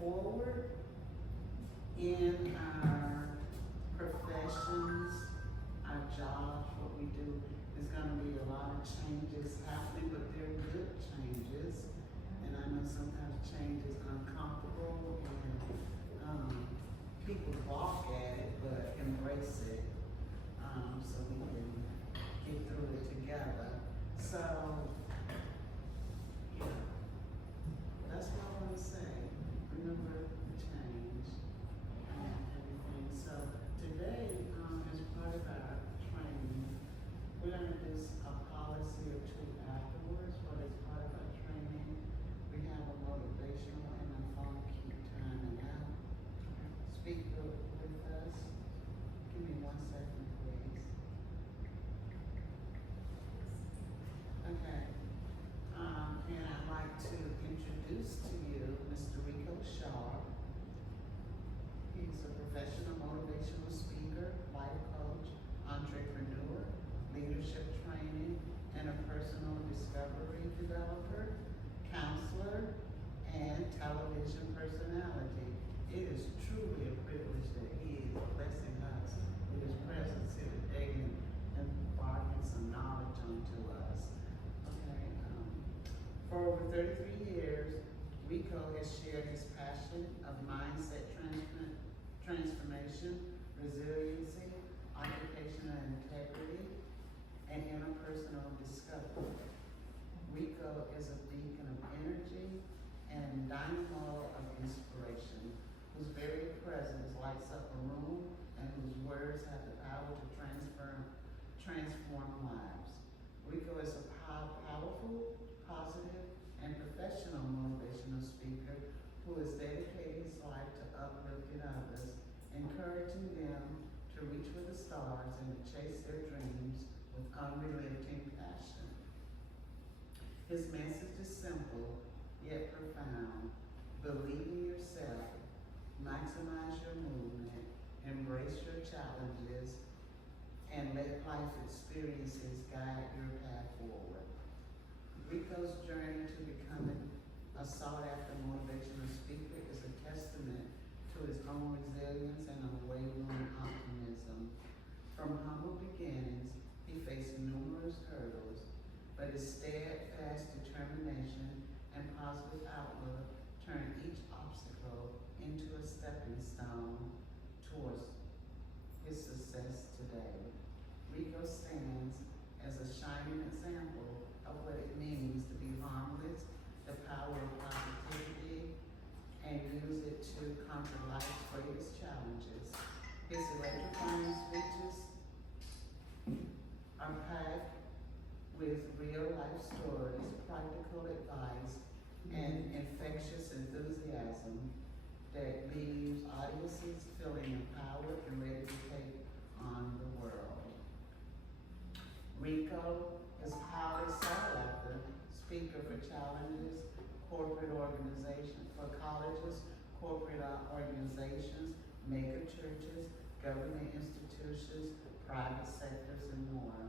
forward in our professions, our jobs, what we do, there's gonna be a lot of changes happening, but they're good changes. And I know sometimes change is uncomfortable and, people balk at it, but embrace it, so we can get through it together. So, yeah, that's what I want to say. Remember change and everything. So today, as part of our training, we're going to do a policy or two afterwards, but as part of our training, we have a motivational and a phone keep timing out. Speak with us. Give me 1 second, please. Okay. And I'd like to introduce to you Mr. Rico Shaw. He's a professional motivational speaker, life coach, entrepreneur, leadership training, and a personal discovery developer, counselor, and television personality. It is truly a privilege that he is blessing us with his presence here today and imparting some knowledge onto us. Okay. For over 33 years, Rico has shared his passion of mindset transformation, resiliency, occupational integrity, and interpersonal discovery. Rico is a beacon of energy and dynamo of inspiration, whose very presence lights up a room and whose words have the power to transform lives. Rico is a powerful, positive, and professional motivational speaker who is dedicating his life to uplifting others, encouraging them to reach for the stars and to chase their dreams with unrelenting passion. His message is simple, yet profound. Believe in yourself, maximize your movement, embrace your challenges, and let life experiences guide your path forward. Rico's journey to becoming a sought-after motivational speaker is a testament to his own resilience and unwavering optimism. From humble beginnings, he faced numerous hurdles, but his steadfast determination and positive outlook turned each obstacle into a stepping stone towards his success today. Rico stands as a shining example of what it means to be harmless, the power of positivity, and use it to conquer life's greatest challenges. His electrifying speeches are packed with real-life stories, practical advice, and infectious enthusiasm that leaves audiences feeling empowered and ready to take on the world. Rico is highly sought after speaker for challenges, corporate organizations, for colleges, corporate organizations, mega churches, government institutions, private sectors, and more.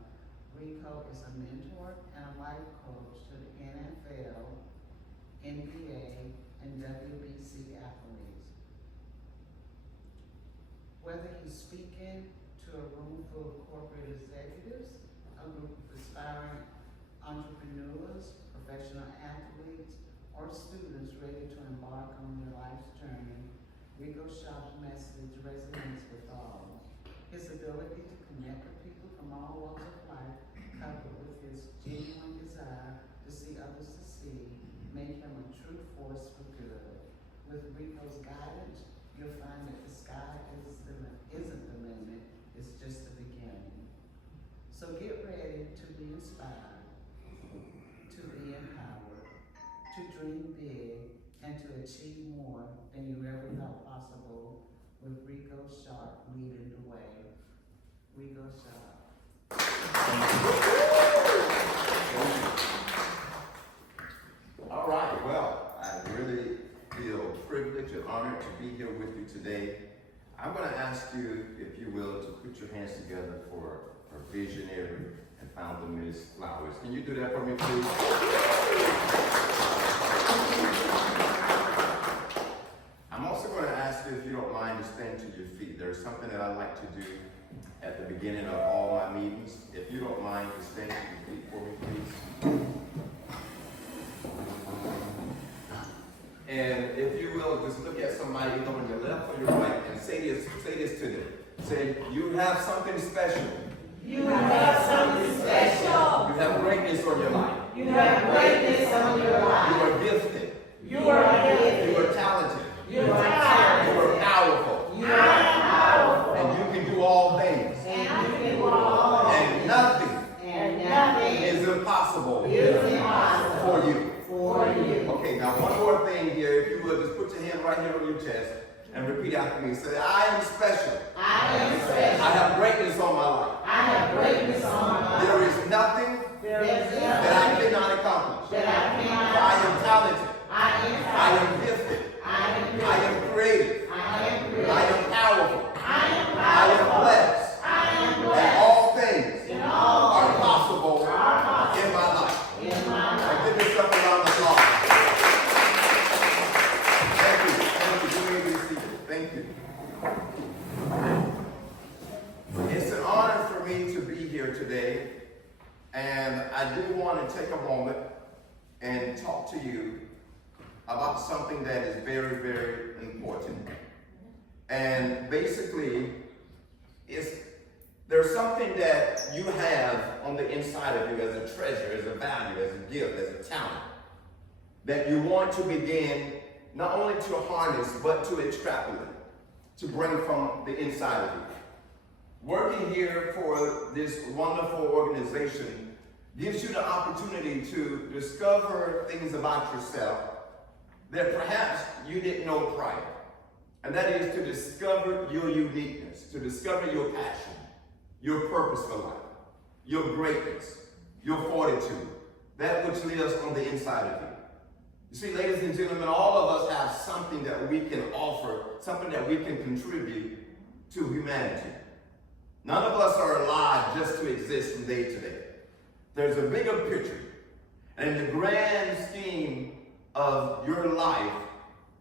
Rico is a mentor and a life coach to the NFL, NBA, and WBC athletes. Whether he's speaking to a room full of corporate executives, a group of aspiring entrepreneurs, professional athletes, or students ready to embark on their life's journey, Rico Shaw's message resonates with all. His ability to connect with people from all walks of life, coupled with his genuine desire to see others succeed, make him a true force for good. With Rico's guidance, you'll find that the sky isn't the limit, it's just the beginning. So get ready to be inspired, to be empowered, to dream big, and to achieve more than you ever thought possible with Rico Shaw leading the way. Rico Shaw. All right, well, I really feel privileged and honored to be here with you today. I'm going to ask you, if you will, to put your hands together for our visionary and founder, Ms. Flowers. Can you do that for me, please? to stand to your feet. There's something that I like to do at the beginning of all my meetings. If you don't mind to stand to your feet for me, please. And if you will, just look at somebody either on your left or your right and say this to them. Say, you have something special. You have something special. You have greatness on your life. You have greatness on your You life. are gifted. You are gifted. You are talented. You are You talented. are powerful. You are powerful. And you can do all things. And you can do all And nothing and nothing is impossible is impossible for you. for you. Okay, now one more thing here. If you would, just put your hand right here on your chest and repeat after me. Say, I am special. I am special. I have greatness on my life. I have greatness on my life. There is nothing There is that I nothing cannot accomplish. that I cannot. I am talented. I am I am gifted. I am I am creative. I am great. I am powerful. I am I am blessed. I am And blessed. all things In all are possible are possible in my life. in my Now life. give yourself a round of applause. Thank you. Thank you. You may be seated. Thank you. It's an honor for me to be here today. And I do want to take a moment and talk to you about something that is very, very important. And basically, there's something that you have on the inside of you as a treasure, as a value, as a gift, as a talent, that you want to begin not only to harness, but to extrapolate, to bring from the inside of you. Working here for this wonderful organization gives you the opportunity to discover things about yourself that perhaps you didn't know prior. And that is to discover your uniqueness, to discover your passion, your purpose for life, your greatness, your fortitude, that which lives on the inside of you. You see, ladies and gentlemen, all of us have something that we can offer, something that we can contribute to humanity. None of us are alive just to exist from day to day. There's a bigger picture. And in the grand scheme of your life,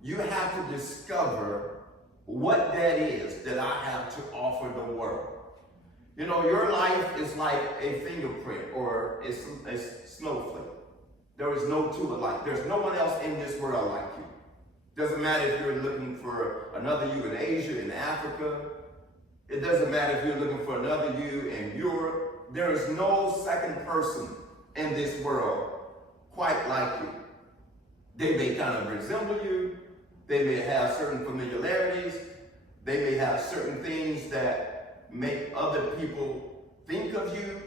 you have to discover what that is that I have to offer the world. You know, your life is like a fingerprint or a snowflake. There is no two alike. There's no one else in this world like you. Doesn't matter if you're looking for another you in Asia, in Africa. It doesn't matter if you're looking for another you in Europe. There is no second person in this world quite like you. They may kind of resemble you. They may have certain familiarities. They may have certain things that make other people think of you.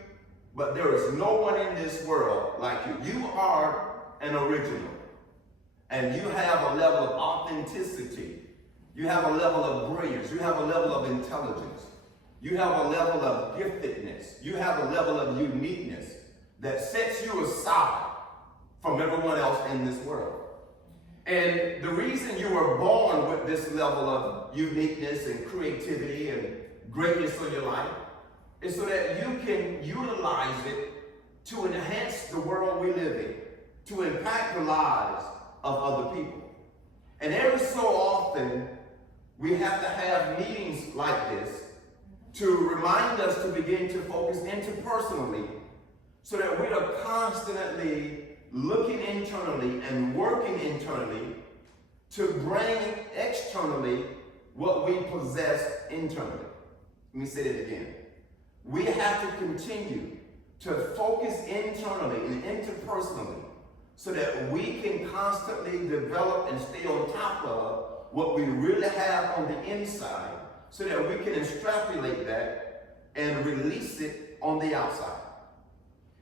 But there is no one in this world like you. You are an original. And you have a level of authenticity. You have a level of brilliance. You have a level of intelligence. You have a level of giftedness. You have a level of uniqueness that sets you aside from everyone else in this world. And the reason you were born with this level of uniqueness and creativity and greatness in your life is so that you can utilize it to enhance the world we live in, to impact the lives of other people. And every so often, we have to have meetings like this to remind us to begin to focus interpersonally so that we are constantly looking internally and working internally to bring externally what we possess internally. Let me say that again. We have to continue to focus internally and interpersonally so that we can constantly develop and stay on top of what we really have on the inside so that we can extrapolate that and release it on the outside.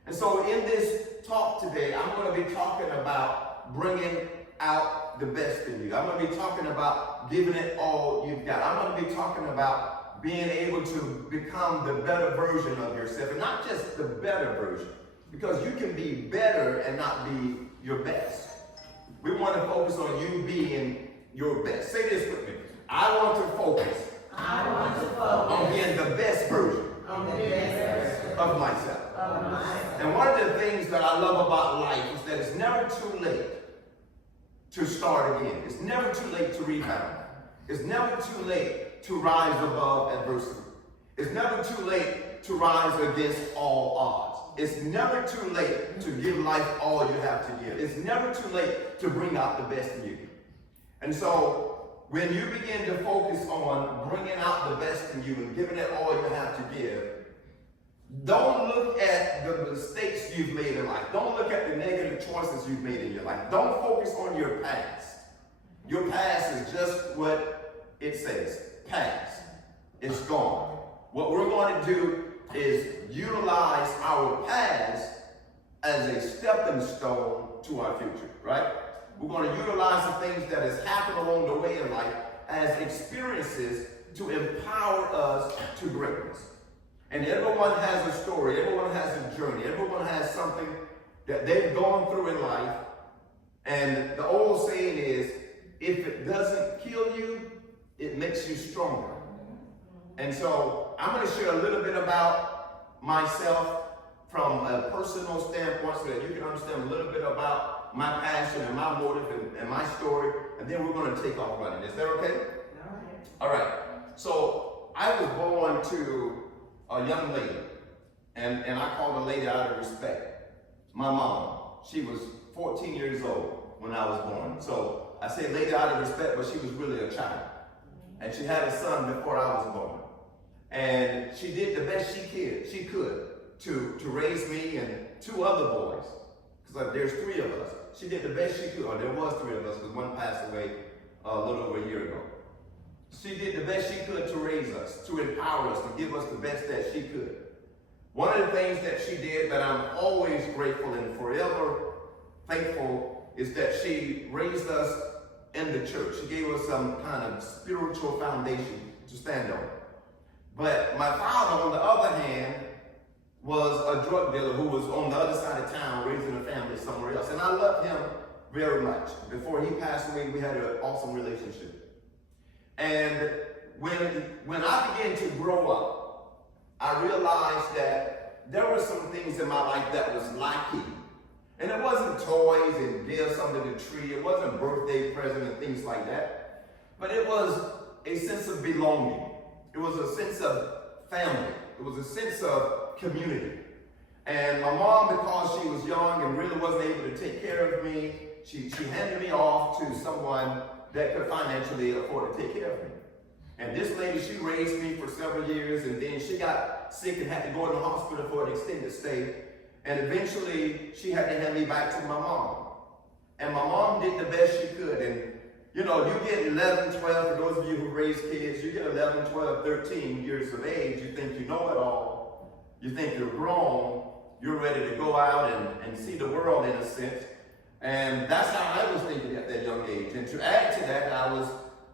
And so in this talk today, I'm going to be talking about bringing out the best in you. I'm going to be talking about giving it all you've got. I'm going to be talking about being able to become the better version of yourself, and not just the better version, because you can be better and not be your best. We want to focus on you being your best. Say this with me. I want to focus on being the best version of myself. And one of the things that I love about life is that it's never too late to start again. It's never too late to rebound. It's never too late to rise above adversity. It's never too late to rise against all odds. It's never too late to give life all you have to give. It's never too late to bring out the best in you. And so when you begin to focus on bringing out the best in you and giving it all you have to give, don't look at the mistakes you've made in life. Don't look at the negative choices you've made in your life. Don't focus on your past. Your past is just what it says, past. It's gone. What we're going to do is utilize our past as a stepping stone to our future, right? We're going to utilize the things that has happened along the way in life as experiences to empower us to greatness. And everyone has a story, everyone has a journey, everyone has something that they've gone through in life. And the old saying is, if it doesn't kill you, it makes you stronger. And so I'm going to share a little bit about myself from a personal standpoint so that you can understand a little bit about my passion and my motive and my story. And then we're going to take off running. Is that okay? All right. So I was born to a young lady. And I call the lady out of respect. My mom. She was 14 years old when I was born. So I say lady out of respect, but she was really a child. And she had a son before I was born. And she did the best she could to raise me and two other boys. Because there's three of us. She did the best she could, or there was three of us, because one passed away a little over a year ago. She did the best she could to raise us, to empower us, to give us the best that she could. One of the things that she did that I'm always grateful and forever thankful is that she raised us in the church. She gave us some kind of spiritual foundation to stand on. But my father, on the other hand, was a drug dealer who was on the other side of town raising a family somewhere else. And I loved him very much. Before he passed away, we had an awesome relationship. And when I began to grow up, I realized that there were some things in my life that was lacking. And it wasn't toys and gifts under the tree. It wasn't birthday presents and things like that. But it was a sense of belonging. It was a sense of family. It was a sense of community. And my mom, because she was young and really wasn't able to take care of me, she handed me off to someone that could financially afford to take care of me. And this lady, she raised me for several years, and then she got sick and had to go in the hospital for an extended stay. And eventually, she had to hand me back to my mom. And my mom did the best she could. And you know, you get 11, 12, for those of you who raise kids, you get 11, 12, 13 years of age, you think you know it all. You think you're grown. You're ready to go out and see the world in a sense. And that's how I was thinking at that young age. And to add to that, I was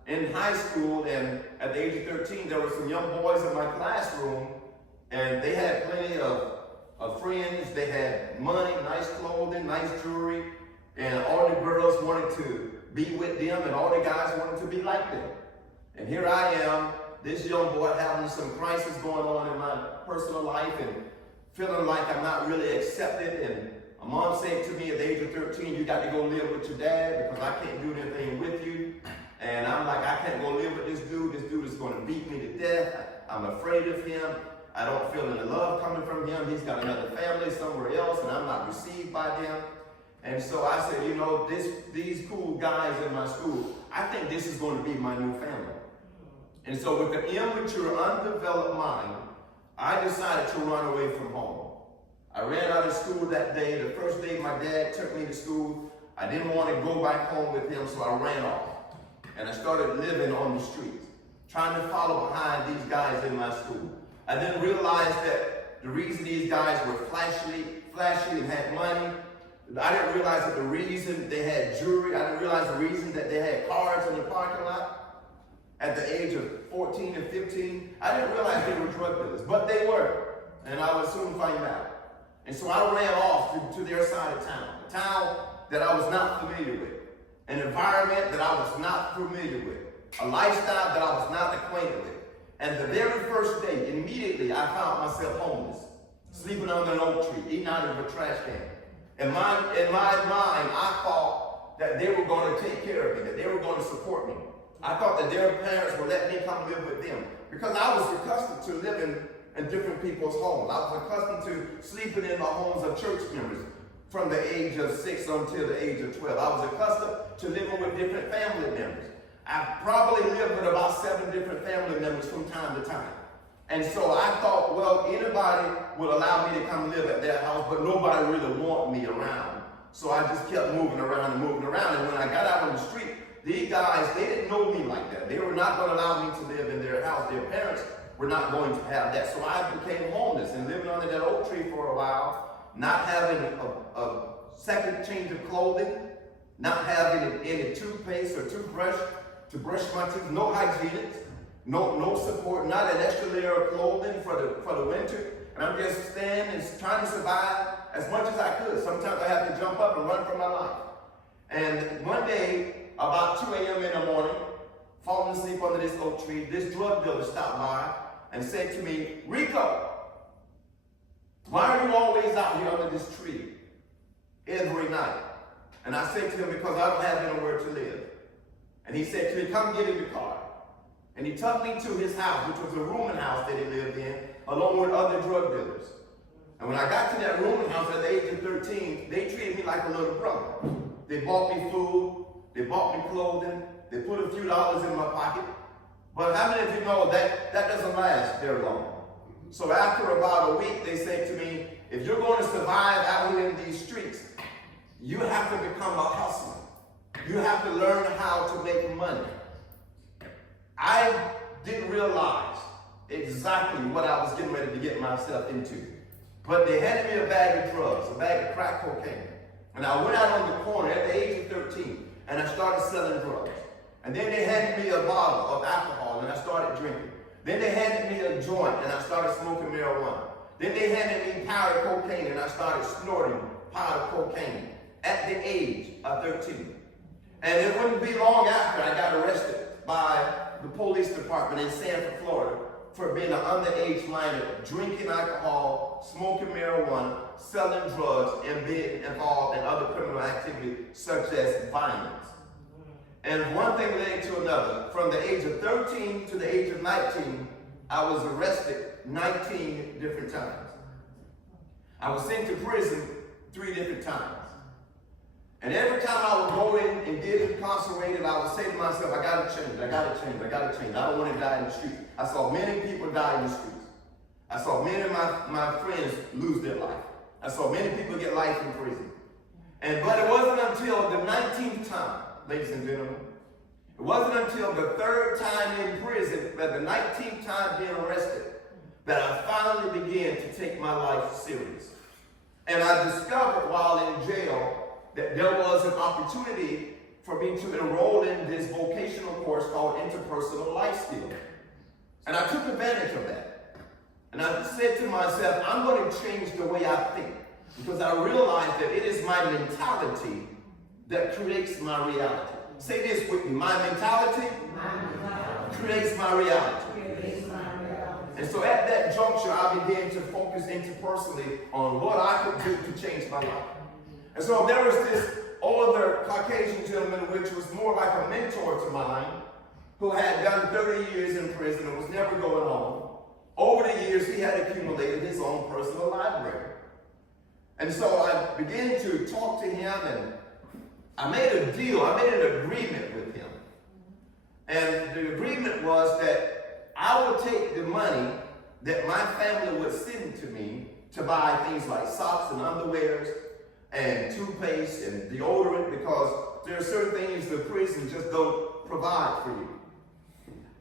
in high school, and at the age of 13, there were some young boys in my classroom, and they had plenty of friends. They had money, nice clothing, nice jewelry, and all the girls wanted to be with them, and all the guys wanted to be like them. And here I am, this young boy having some crisis going on in my personal life and feeling like I'm not really accepted. And my mom said to me at the age of 13, you got to go live with your dad because I can't do anything with you. And I'm like, I can't go live with this dude. This dude is going to beat me to death. I'm afraid of him. I don't feel any love coming from him. He's got another family somewhere else, and I'm not received by them. And so I said, you know, these cool guys in my school, I think this is going to be my new family. And so with an immature, undeveloped mind, I decided to run away from home. I ran out of school that day. The first day my dad took me to school, I didn't want to go back home with him, so I ran off. And I started living on the streets, trying to follow behind these guys in my school. I then realized that the reason these guys were flashy and had money, I didn't realize that the reason they had jewelry, I didn't realize the reason that they had cars in the parking lot at the age of 14 and 15. I didn't realize they were drug dealers, but they were, and I would soon find out. And so I ran off to their side of town, a town that I was not familiar with, an environment that I was not familiar with, a lifestyle that I was not acquainted with. And the very first day, immediately, I found myself homeless, sleeping under an oak tree, eating out of a trash can. In my mind, I thought that they were going to take care of me, that they were going to support me. I thought that their parents would let me come live with them because I was accustomed to living in different people's homes. I was accustomed to sleeping in the homes of church members from the age of 6 until the age of 12. I was accustomed to living with different family members. I probably lived with about 7 different family members from time to time. And so I thought, well, anybody would allow me to come live at their house, but nobody really wanted me around. So I just kept moving around. And when I got out on the street, these guys, they didn't know me like that. They were not going to allow me to live in their house. Their parents were not going to have that. So I became homeless and living under that oak tree for a while, not having a second change of clothing, not having any toothpaste or toothbrush to brush my teeth, no hygienics, no support, not an extra layer of clothing for the winter. And I'm just standing and trying to survive as much as I could. Sometimes I have to jump up and run for my life. And one day, about 2 a.m. in the morning, falling asleep under this oak tree, this drug dealer stopped by and said to me, "Rico, why are you always out here under this tree every night?" And I said to him, "Because I don't have anywhere to live." And he said to me, "Come get in the car." And he took me to his house, which was a rooming house that he lived in, along with other drug dealers. And when I got to that rooming house at the age of 13, they treated me like a little brother. They bought me food, they bought me clothing, they put a few dollars in my pocket. But how many of you know that doesn't last very long? So after about a week, they said to me, "If you're going to survive out here in these streets, you have to become a hustler. You have to learn how to make money." I didn't realize exactly what I was getting ready to get myself into. But they handed me a bag of drugs, a bag of crack cocaine. And I went out on the corner at the age of 13 and I started selling drugs. And then they handed me a bottle of alcohol and I started drinking. Then they handed me a joint and I started smoking marijuana. Then they handed me powder cocaine and I started snorting powder cocaine at the age of 13. And it wouldn't be long after I got arrested by the police department in Sanford, Florida, for being an underage minor, drinking alcohol, smoking marijuana, selling drugs, and being involved in other criminal activity such as violence. And one thing led to another. From the age of 13 to the age of 19, I was arrested 19 different times. I was sent to prison 3 different times. And every time I would go in and get incarcerated, I would say to myself, I gotta change, I gotta change, I gotta change. I don't want to die in the street. I saw many people die in the streets. I saw many of my friends lose their life. I saw many people get life in prison. But it wasn't until the 19th time, ladies and gentlemen, it wasn't until the 3rd time in prison, but the 19th time being arrested, that I finally began to take my life serious. And I discovered while in jail that there was an opportunity for me to enroll in this vocational course called Interpersonal Life Skills. And I took advantage of that. And I said to myself, I'm going to change the way I think, because I realized that it is my mentality that creates my reality. Say this with me, my mentality creates my reality. And so at that juncture, I began to focus interpersonally on what I could do to change my life. And so there was this older Caucasian gentleman, which was more like a mentor to mine, who had done 30 years in prison and was never going home. Over the years, he had accumulated his own personal library. And so I began to talk to him, and I made a deal, I made an agreement with him. And the agreement was that I would take the money that my family would send to me to buy things like socks and underwears and toothpaste and deodorant, because there are certain things the prison just don't provide for you.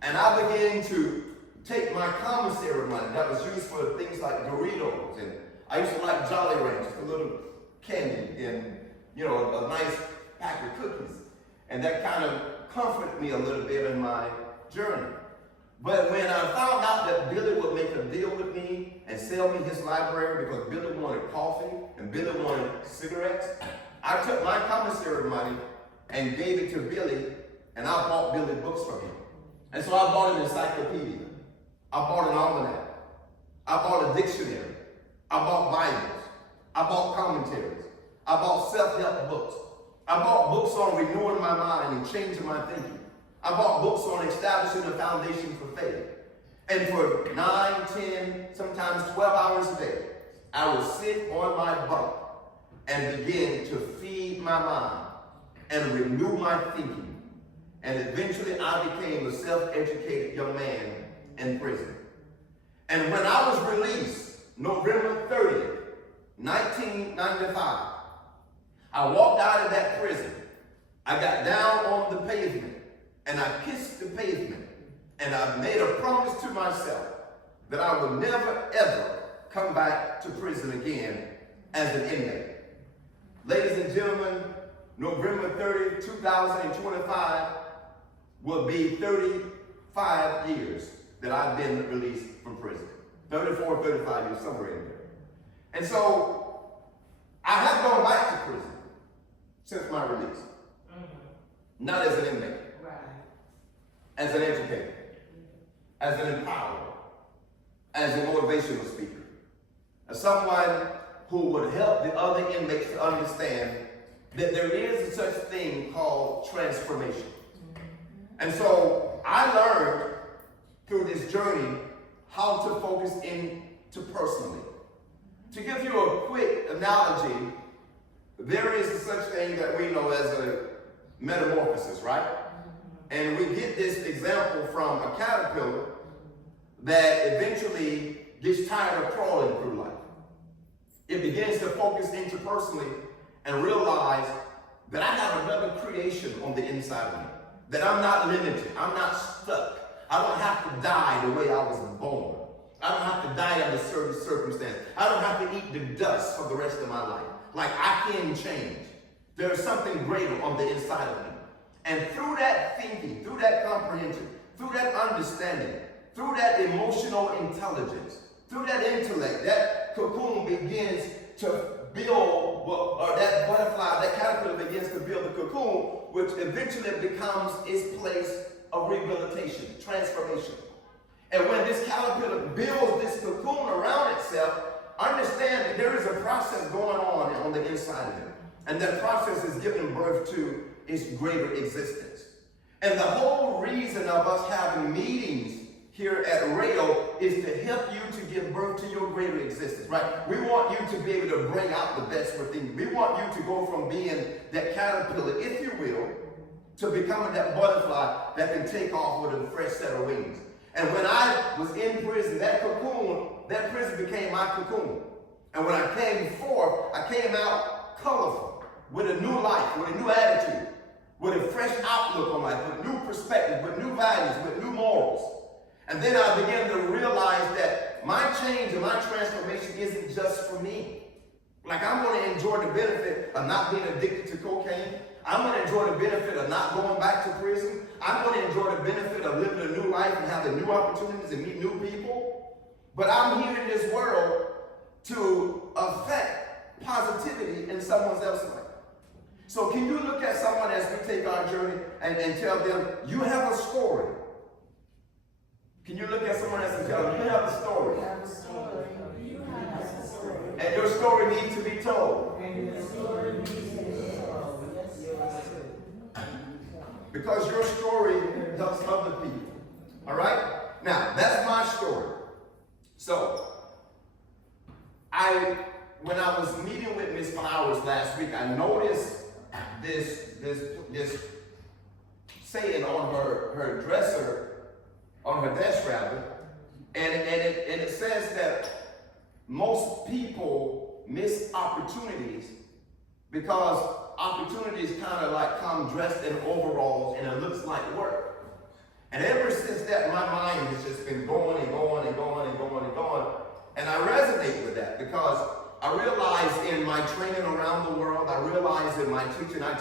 And I began to take my commissary money that was used for things like Doritos, and I used to like Jolly Ranchers, a little candy, and a nice pack of cookies. And that kind of comforted me a little bit in my journey. But when I found out that Billy would make a deal with me and sell me his library because Billy wanted coffee and Billy wanted cigarettes, I took my commissary money and gave it to Billy, and I bought Billy books from him. And so I bought an encyclopedia. I bought an almanac. I bought a dictionary. I bought Bibles. I bought commentaries. I bought self-help books. I bought books on renewing my mind and changing my thinking. I bought books on establishing a foundation for faith. And for 9, 10, sometimes 12 hours a day, I would sit on my bunk and begin to feed my mind and renew my thinking. And eventually I became a self-educated young man in prison. And when I was released, November 30th, 1995, I walked out of that prison. I got down on the pavement and I kissed the pavement. And I made a promise to myself that I would never, ever come back to prison again as an inmate. Ladies and gentlemen, November 30, 2025 will be 35 years that I've been released from prison. 34, 35 years, somewhere in there. And so I have gone back to prison since my release. Not as an inmate, Right. as an educator, as an empowerer, as a motivational speaker, as someone who would help the other inmates to understand that there is such thing called transformation. And so I learned through this journey how to focus into personally. To give you a quick analogy, there is such thing that we know as a metamorphosis, right? And we get this example from a caterpillar that eventually gets tired of crawling through life. It begins to focus into personally and realize that I have another creation on the inside of me. That I'm not limited. I'm not stuck. I don't have to die the way I was born. I don't have to die under certain circumstances. I don't have to eat the dust for the rest of my life. Like, I can change. There is something greater on the inside of me. And through that thinking, through that comprehension, through that understanding, through that emotional intelligence, through that intellect, that cocoon begins to build, or that butterfly, that caterpillar begins to build the cocoon, which eventually becomes its place of rehabilitation, transformation. And when this caterpillar builds this cocoon around itself, understand that there is a process going on the inside of it. And that process is giving birth to its greater existence. And the whole reason of us having meetings here at Rail is to help you to give birth to your greater existence, right? We want you to be able to bring out the best within you. We want you to go from being that caterpillar, if you will, to becoming that butterfly that can take off with a fresh set of wings. And when I was in prison, that cocoon, that prison became my cocoon. And when I came forth, I came out colorful, with a new life, with a new attitude, with a fresh outlook on life, with new perspective, with new values, with new morals. And then I began to realize that my change and my transformation isn't just for me. Like, I'm going to enjoy the benefit of not being addicted to cocaine. I'm going to enjoy the benefit of not going back to prison. I'm going to enjoy the benefit of living a new life and having new opportunities and meet new people. But I'm here in this world to affect positivity in someone else's life. So can you look at someone as we take our journey and tell them, you have a story? Can you look at someone else and tell them, you have a story? And your story needs to be told. Because your story helps other people. All right? Now, that's my story. So, when I was meeting with Ms. Flowers last week, I noticed this saying on her dresser, on her desk rather, and it says that most people miss opportunities because opportunities kind of like come dressed in overalls and it looks like work. And ever since that, my mind has just been going and going and going and going and going. And I resonate with that because I realize in my training around the world, I realize in my teaching, I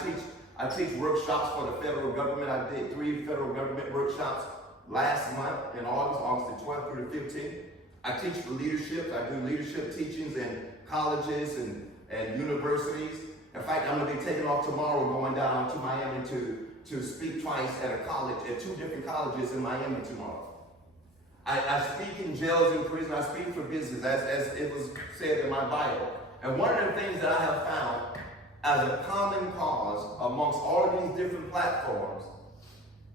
teach workshops for the federal government. I did 3 federal government workshops last month in August the 12th through the 15th. I teach for leadership. I do leadership teachings in colleges and universities. In fact, I'm going to be taking off tomorrow, going down to Miami to speak twice at a college, at 2 different colleges in Miami tomorrow. I speak in jails and prisons. I speak for business, as it was said in my Bible. And one of the things that I have found as a common cause amongst all of these different platforms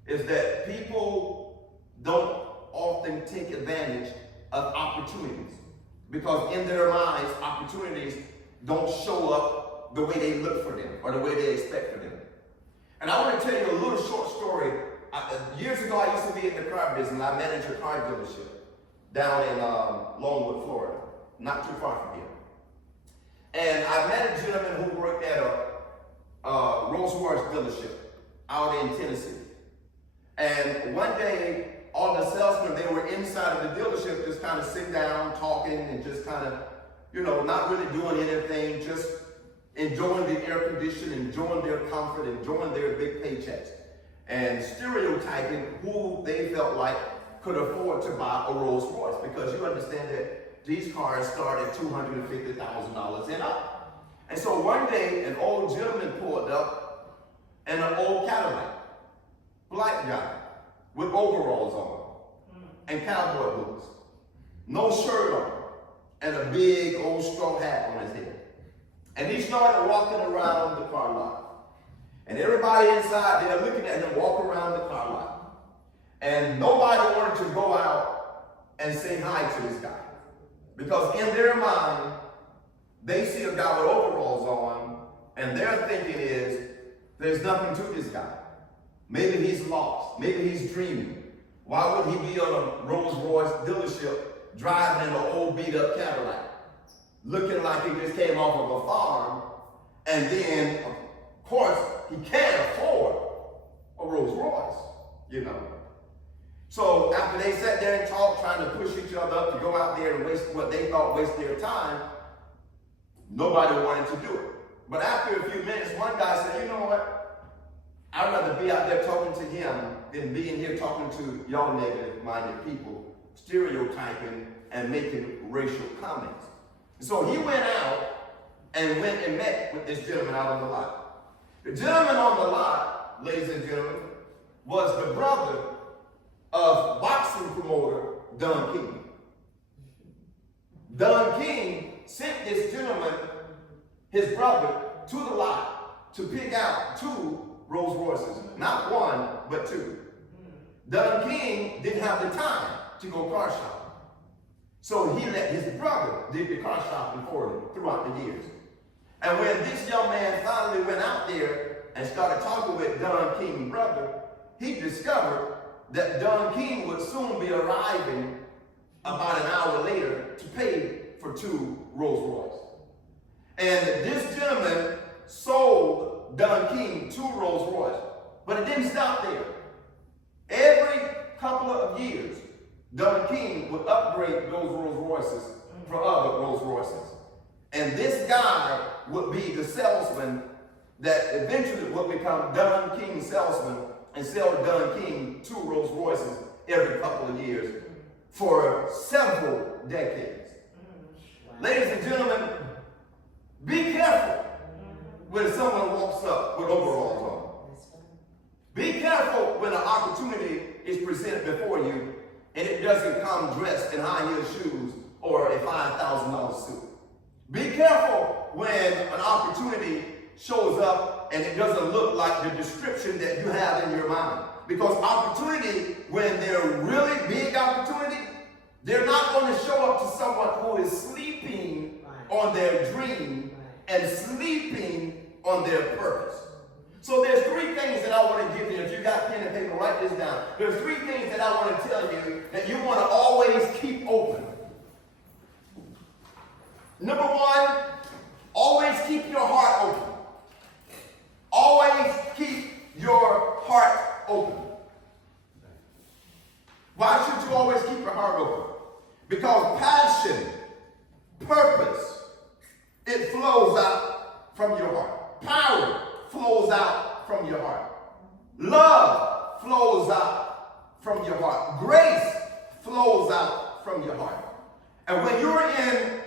is that people don't often take advantage of opportunities, because in their minds, opportunities don't show up the way they look for them or the way they expect for them. And I want to tell you a little short story. Years ago, I used to be in the car business. I managed a car dealership down in Longwood, Florida, not too far from here. And I met a gentleman who worked at a Rolls-Royce dealership out in Tennessee. And one day, all the salesmen, they were inside of the dealership just kind of sitting down, talking, and just kind of, not really doing anything, just enjoying the air conditioning, enjoying their comfort, enjoying their big paychecks, and stereotyping who they felt like could afford to buy a Rolls Royce, because you understand that these cars start at $250,000 and up. And so one day, an old gentleman pulled up in an old Cadillac, black guy, with overalls on and cowboy boots, no shirt on, and a big old straw hat on his head. And he started walking around the car lot. And everybody inside, they're looking at him walk around the car lot. And nobody wanted to go out and say hi to this guy, because in their mind, they see a guy with overalls on, and their thinking is, there's nothing to this guy. Maybe he's lost. Maybe he's dreaming. Why would he be on a Rolls-Royce dealership driving in an old beat-up Cadillac, looking like he just came off of a farm, and then, of course, he can't afford a Rolls-Royce, So after they sat there and talked, trying to push each other up to go out there and waste what they thought waste their time, nobody wanted to do it. But after a few minutes, one guy said, you know what? I'd rather be out there talking to him than being here talking to y'all negative-minded people, stereotyping and making racial comments. So he went out and went and met with this gentleman out on the lot. The gentleman on the lot, ladies and gentlemen, was the brother of boxing promoter Don King. Don King sent this gentleman, his brother, to the lot to pick out 2 Rolls Royces, not 1, but 2. Don King didn't have the time to go car shopping, so he let his brother do the car shopping for him throughout the years. And when this young man finally went out there and started talking with Don King's brother, he discovered that Don King would soon be arriving about an hour later to pay for 2 Rolls Royce. And this gentleman sold Don King 2 Rolls Royce, but it didn't stop there. Every couple of years, Don King would upgrade those Rolls Royces for other Rolls Royces. And this guy would be the salesman that eventually would become Don King's salesman and sell Don King 2 Rolls Royces every couple of years for several decades. Ladies and gentlemen, be careful when someone walks up with overalls on. Be careful when an opportunity is presented before you and it doesn't come dressed in high-heel shoes or a $5,000 suit. Be careful when an opportunity shows up and it doesn't look like the description that you have in your mind. Because opportunity, when they're really big opportunity, they're not going to show up to someone who is sleeping on their dream and sleeping on their purpose. So there's 3 things that I want to give you. If you got pen and paper, write this down. There's 3 things that I want to tell you that you want to always keep open. Number 1, always keep your heart open. Always keep your heart open. Why should you always keep your heart open? Because passion, purpose, it flows out from your heart. Power flows out from your heart. Love flows out from your heart. Grace flows out from your heart. And when you're in,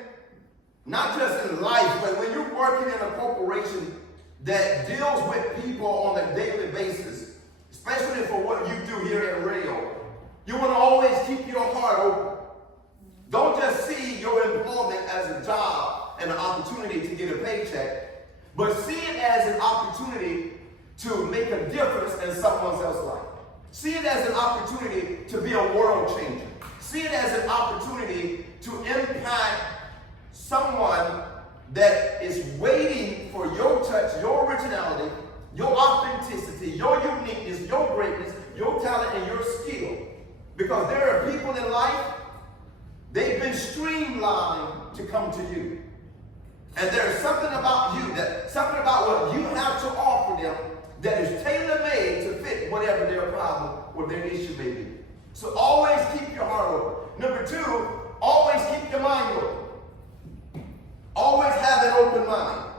not just in life, but when you're working in a corporation that deals with people on a daily basis, especially for what you do here at radio, you want to always keep your heart open. Don't just see your employment as a job and an opportunity to get a paycheck, but see it as an opportunity to make a difference in someone else's life. See it as an opportunity to be a world changer. See it as an opportunity to impact someone that is waiting for your touch, your originality, your authenticity, your uniqueness, your greatness, your talent, and your skill. Because there are people in life, they've been streamlined to come to you. And there's something about you, something about what you have to offer them that is tailor-made to fit whatever their problem or their issue may be. So always keep your heart open. Number two, always keep your mind open. Always have an open mind.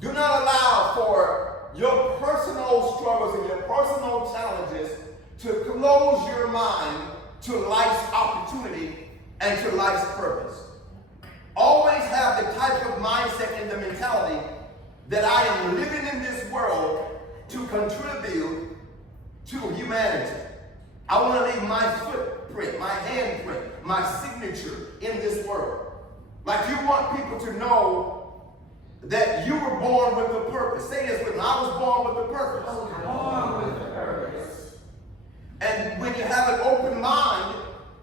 Do not allow for your personal struggles and your personal challenges to close your mind to life's opportunity and to life's purpose. Always have the type of mindset and the mentality that I am living in this world to contribute to humanity. I want to leave my footprint, my handprint, my signature in this world. Like you want people to know that you were born with a purpose. Say this with me. I was born with a purpose. I was born with a purpose. And when you have an open mind,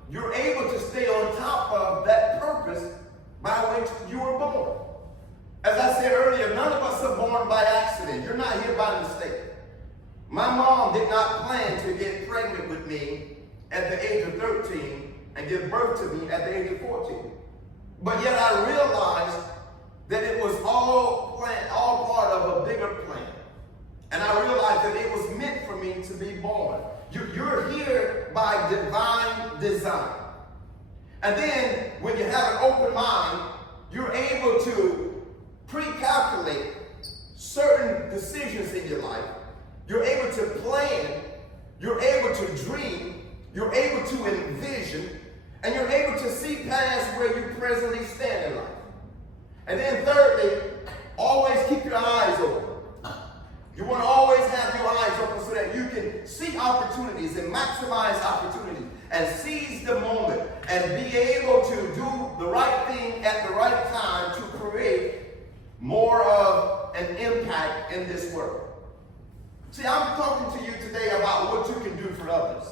you're able to stay on top of that purpose by which you were born. As I said earlier, none of us are born by accident. You're not here by mistake. My mom did not plan to get pregnant with me at the age of 13 and give birth to me at the age of 14. But yet I realized that it was all part of a bigger plan. And I realized that it was meant for me to be born. You're here by divine design. And then when you have an open mind, you're able to pre-calculate certain decisions in your life. You're able to plan. You're able to dream. You're able to envision. And you're able to see past where you presently stand in life. And then thirdly, always keep your eyes open. You want to always have your eyes open so that you can see opportunities and maximize opportunities and seize the moment and be able to do the right thing at the right time to create more of an impact in this world. See, I'm talking to you today about what you can do for others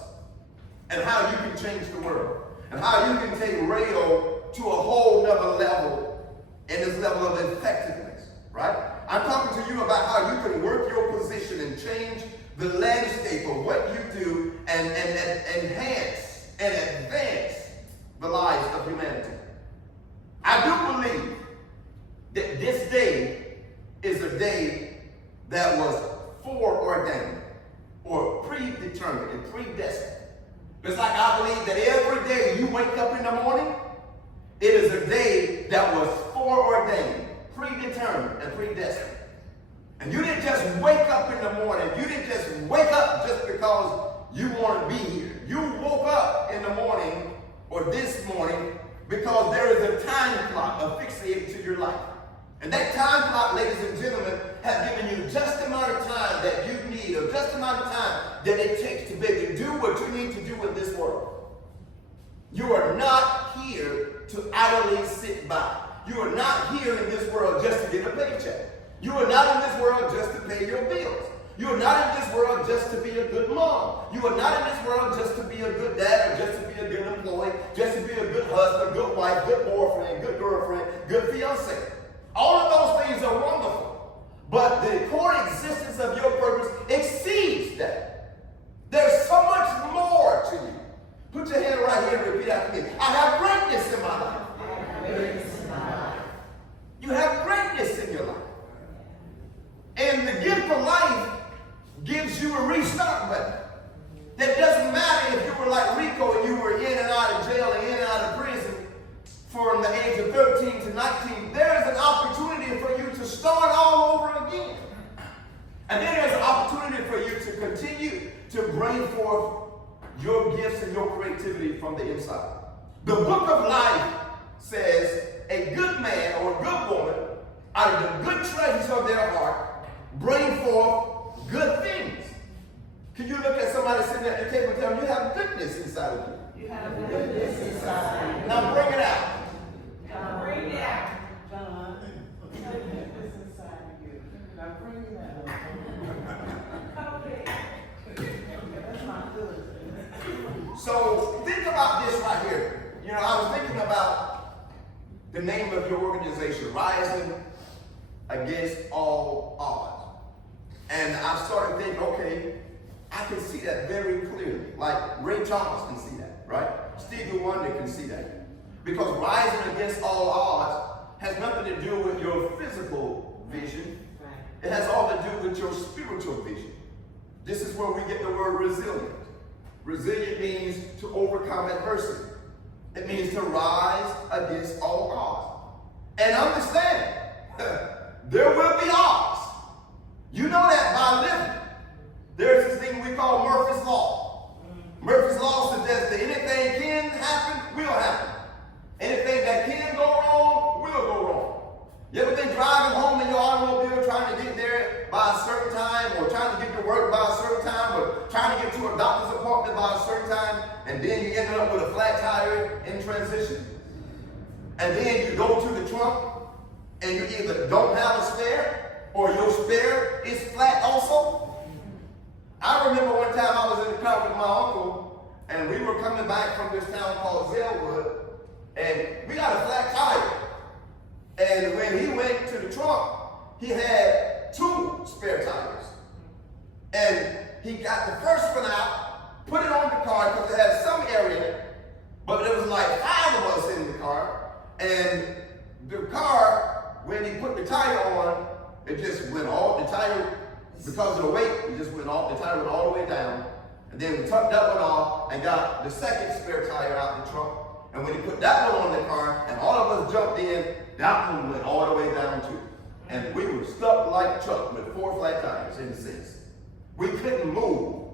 and how you can change the world and how you can take radio to a whole nother level in this level of effectiveness, right? I'm talking to you about how you can work your position and change the landscape of what you do and enhance and advance the lives of humanity. I do believe that this day is a day that was foreordained or predetermined and predestined. It's like I believe that every day you wake up in the morning, it is a day that was foreordained, predetermined, and predestined. And you didn't just wake up in the morning. You didn't just wake up just because you want to be here. You woke up in the morning or this morning because there is a time clock affixated to your life. And that time clock, ladies and gentlemen, has given you just the amount of time that you need or just the amount of time that it takes to be able to do what you need to do in this world. You are not here to idly sit by. You are not here in this world just to get a paycheck. You are not in this world just to pay your bills. You are not in this world just to be a good mom. You are not in this world just to be a good dad or just to be a good employee, just to be a good husband, good wife, good boyfriend, good girlfriend, good fiance. All of those things are wonderful. But the core existence of your purpose exceeds that. There's so much more to you. Put your hand right here and repeat after me. I have greatness in my life. I have greatness in my life. You have greatness in your life. And the gift of life gives you a restart button. That doesn't matter if you were like Rico and you were in and out of jail and in and out of prison from the age of 13 to 19. There is an opportunity for you to start all over again. And then there's an opportunity for you to continue to bring forth your gifts and your creativity from the inside. The book of life says a good man or a good woman out of the good treasures of their heart bring forth good things. Can you look at somebody sitting at your table and tell them you have goodness inside of you? You have goodness inside of you. Now bring it out. Now bring it out. John, goodness inside of you. Now bring it out. Okay. That's my the name of your organization, Rising Against All Odds. And I started thinking, okay, I can see that very clearly. Like Ray Charles can see that, right? Stevie Wonder can see that. Because rising against all odds has nothing to do with your physical vision. It has all to do with your spiritual vision. This is where we get the word resilient. Resilient means to overcome adversity. It means to rise against all odds. And understand, there will be odds. You know that by living. There's this thing we call Murphy's Law. Murphy's Law suggests that anything can happen, will happen. Anything that can go wrong, will go wrong. You ever been driving home in your automobile trying to get there by a certain time, or trying to get to work by a certain time, or trying to get to a doctor's appointment by a certain time, and then you ended up with a flat tire in transition? And then you go to the trunk, and you either don't have a spare, or your spare is flat also? I remember one time I was in the car with my uncle, and we were coming back from this town called Zellwood, and we got a flat tire. And when he went to the trunk, he had 2 spare tires. And he got the first one out, put it on the car because it had some air in it, but there was like 5 of us in the car. And the car, when he put the tire on, it just went all, the tire, because of the weight, it just went off, the tire went all the way down. And then we took that one off and got the second spare tire out the trunk. And when he put that one on the car and all of us jumped in, that one went all the way down too. And we were stuck like Chuck with 4 flat tires in the seats. We couldn't move.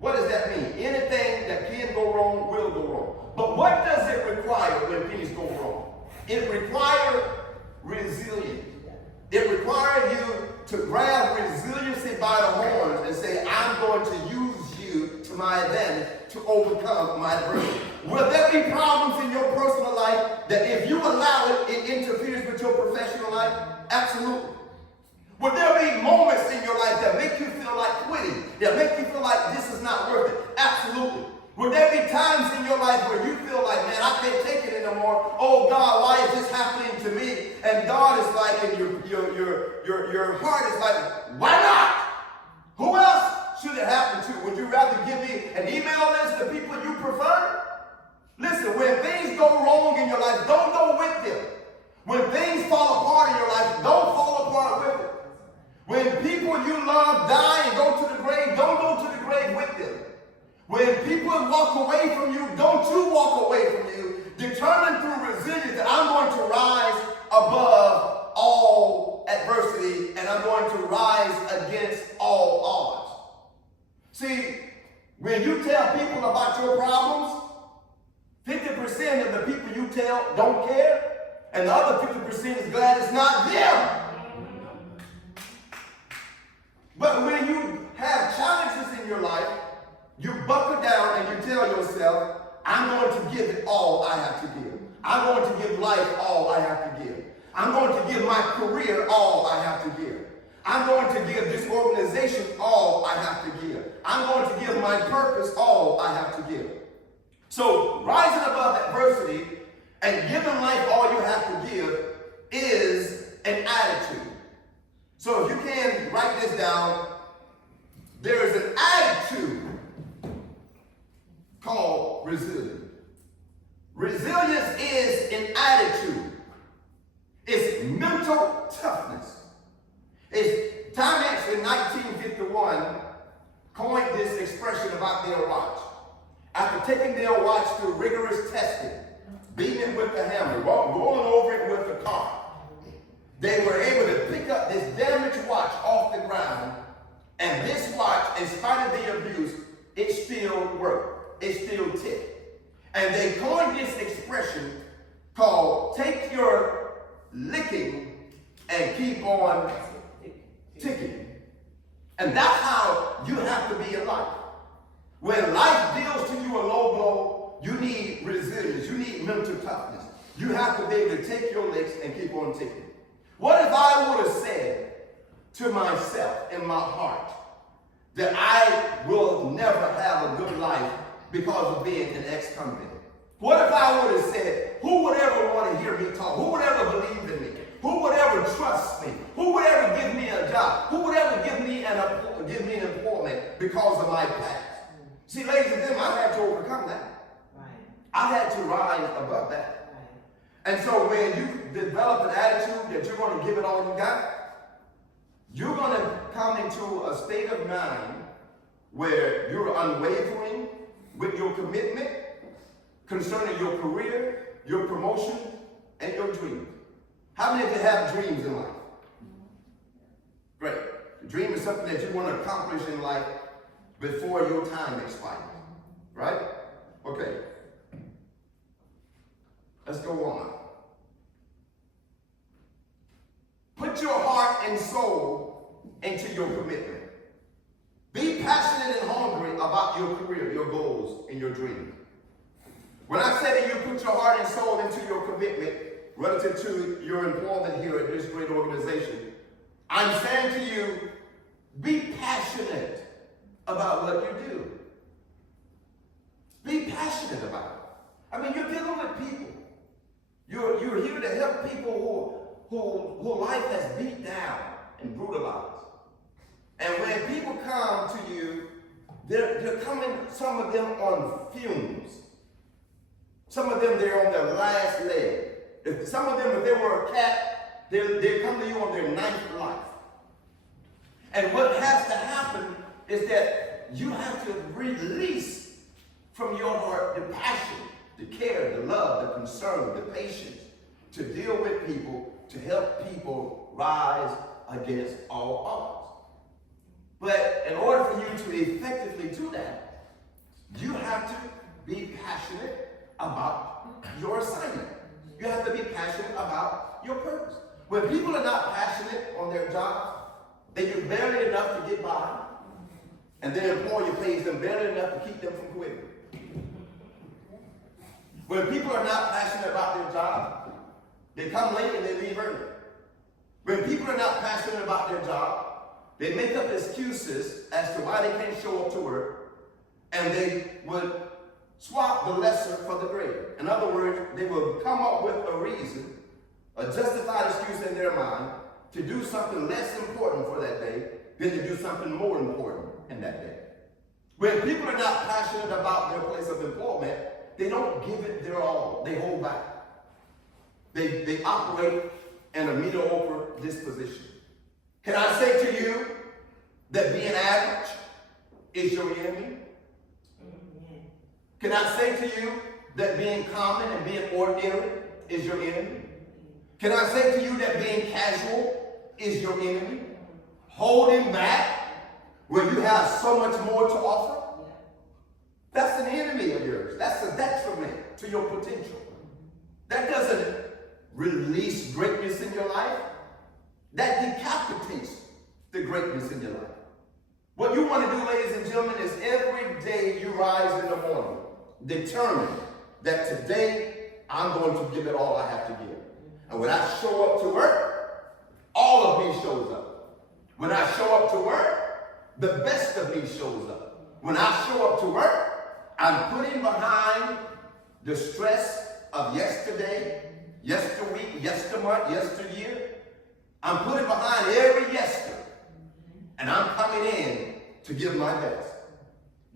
What does that mean? Anything that can go wrong will go wrong. But what does it require when things go wrong? It requires resilience. It requires you to grab resiliency by the horns and say, I'm going to use you to my advantage to overcome my adversity. Will there be problems in your personal life that if you allow it, it interferes with your professional life? Absolutely. Will there be moments in your life that make you feel like quitting, that make you feel like this is not worth it? Absolutely. Will there be times in your life where you feel like, man, I can't take it anymore. Oh God, why is this happening to me? And God is like, and your heart is like, why not? Who else should it happen to? Would you rather give me an email list of people you prefer? Listen, when things go wrong in your life, don't go with them. When things fall apart in your life, don't fall apart with it. When people you love die and go to the grave, don't go to the grave with them. When people walk away from you, don't you walk away from you. Determine through resilience that I'm going to rise above all adversity and I'm going to rise against all odds. See, when you tell people about your problems, 50% of the people you tell don't care, and the other 50% is glad it's not them. But when you have challenges in your life, you buckle down and you tell yourself, I'm going to give it all I have to give. I'm going to give life all I have to give. I'm going to give my career all I have to give. I'm going to give this organization all I have to give. I'm going to give my purpose all I have to give. So rising above adversity and giving life all you have to give is an attitude. So if you can write this down, there is an attitude called resilience. Resilience is an attitude. It's mental toughness. It's Timex in 1951 coined this expression about their watch. After taking their watch through rigorous testing, beating it with the hammer, rolling over it with the car, they were able to pick up this damaged watch off the ground, and this watch, in spite of the abuse, it still worked. It still ticked. And they coined this expression called take your licking and keep on ticking. And that's how you have to be in life. When life deals to you a low blow, you need resilience. You need mental toughness. You have to be able to take your licks and keep on ticking. What if I would have said to myself in my heart that I will never have a good life because of being an ex-convict? What if I would have said, who would ever want to hear me talk? Who would ever when you develop an attitude that you're going to give it all you got, you're going to come into a state of mind where you're unwavering with your commitment concerning your career, your promotion, and your dreams. How many of you have dreams in life? Great. The dream is something that you want to accomplish in life before your time expires. Right? Okay. Let's go on. Put your heart and soul into your commitment. Be passionate and hungry about your career, your goals, and your dreams. When I say that you put your heart and soul into your commitment relative to your employment here at this great organization, I'm saying to you, be passionate about what you do. Be passionate about it. I mean, you're dealing with people. You're here to help people who life has beat down and brutalized. And when people come to you, they're coming, some of them on fumes. Some of them, they're on their last leg. Some of them, if they were a cat, they come to you on their ninth life. And what has to happen is that you have to release from your heart the passion, the care, the love, the concern, the patience to deal with people, to help people rise against all odds. But in order for you to effectively do that, you have to be passionate about your assignment. You have to be passionate about your purpose. When people are not passionate on their jobs, they do barely enough to get by, and their employer pays them barely enough to keep them from quitting. When people are not passionate about their job, they come late and they leave early. When people are not passionate about their job, they make up excuses as to why they can't show up to work, and they would swap the lesser for the greater. In other words, they will come up with a reason, a justified excuse in their mind, to do something less important for that day than to do something more important in that day. When people are not passionate about their place of employment, they don't give it their all. They hold back. They operate in a mediocre disposition. Can I say to you that being average is your enemy? Can I say to you that being common and being ordinary is your enemy? Can I say to you that being casual is your enemy? Holding back where you have so much more to offer? That's an enemy of yours. That's a detriment to your potential. That doesn't release greatness in your life. That decapitates the greatness in your life. What you want to do, ladies and gentlemen, is every day you rise in the morning, determine that today I'm going to give it all I have to give. And when I show up to work, all of me shows up. When I show up to work, the best of me shows up. When I show up to work, I'm putting behind the stress of yesterday, yesterweek, yestermonth, yesteryear. I'm putting behind every yester, and I'm coming in to give my best.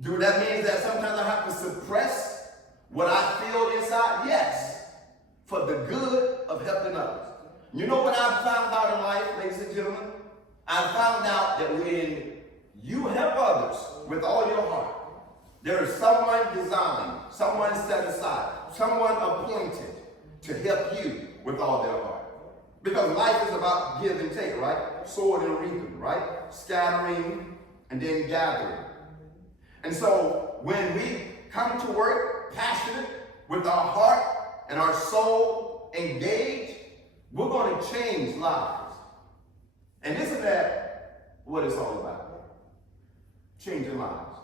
Do that mean that sometimes I have to suppress what I feel inside? Yes, for the good of helping others. You know what I've found out in life, ladies and gentlemen? I found out that when you help others with all your heart, there is someone designed, someone set aside, someone appointed to help you with all their heart. Because life is about give and take, right? Sowing and reaping, right? Scattering and then gathering. And so when we come to work passionate with our heart and our soul engaged, we're going to change lives. And isn't that what it's all about? Changing lives.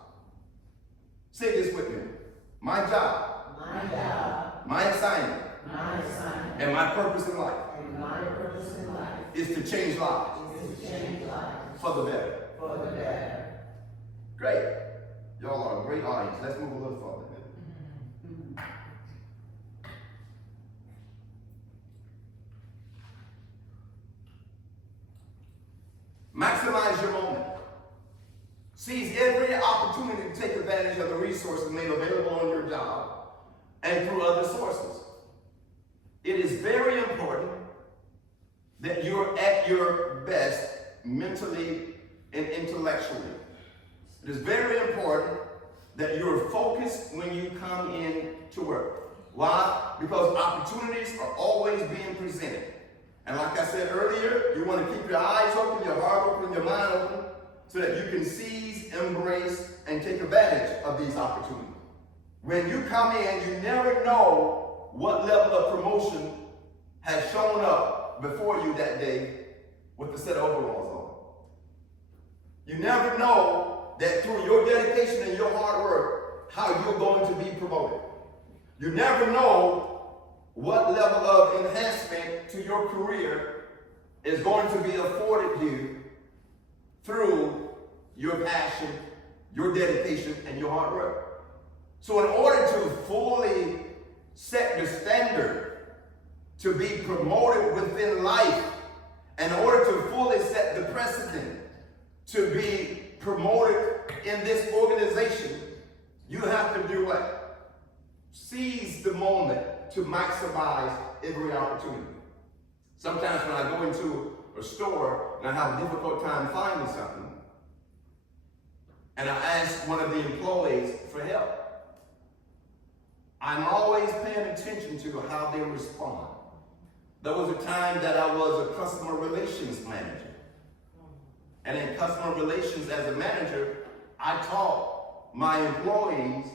Say this with me. My job. My job. My assignment. My assignment. And my purpose in life. And my purpose in life. Is to change lives. Is to change lives. For the better. For the better. Great. Y'all are a great audience. Let's move a little further. Maximize your moment. Seize every opportunity to take advantage of the resources made available on your job and through other sources. It is very important important that you're at your best mentally and intellectually. It is very important that you're focused when you come in to work. Why? Because opportunities are always being presented. And like I said earlier, you want to keep your eyes open, your heart open, your mind open, so that you can seize, embrace, and take advantage of these opportunities. When you come in, you never know what level of promotion has shown up before you that day with the set of overalls on. You never know that through your dedication and your hard work, how you're going to be promoted. You never know what level of enhancement to your career is going to be afforded you through your passion, your dedication, and your hard work. So in order to fully set the standard to be promoted within life, and in order to fully set the precedent to be promoted in this organization, you have to do what? Seize the moment to maximize every opportunity. Sometimes when I go into a store and I have a difficult time finding something, and I ask one of the employees for help, I'm always paying attention to how they respond. There was a time that I was a customer relations manager. And in customer relations as a manager, I taught my employees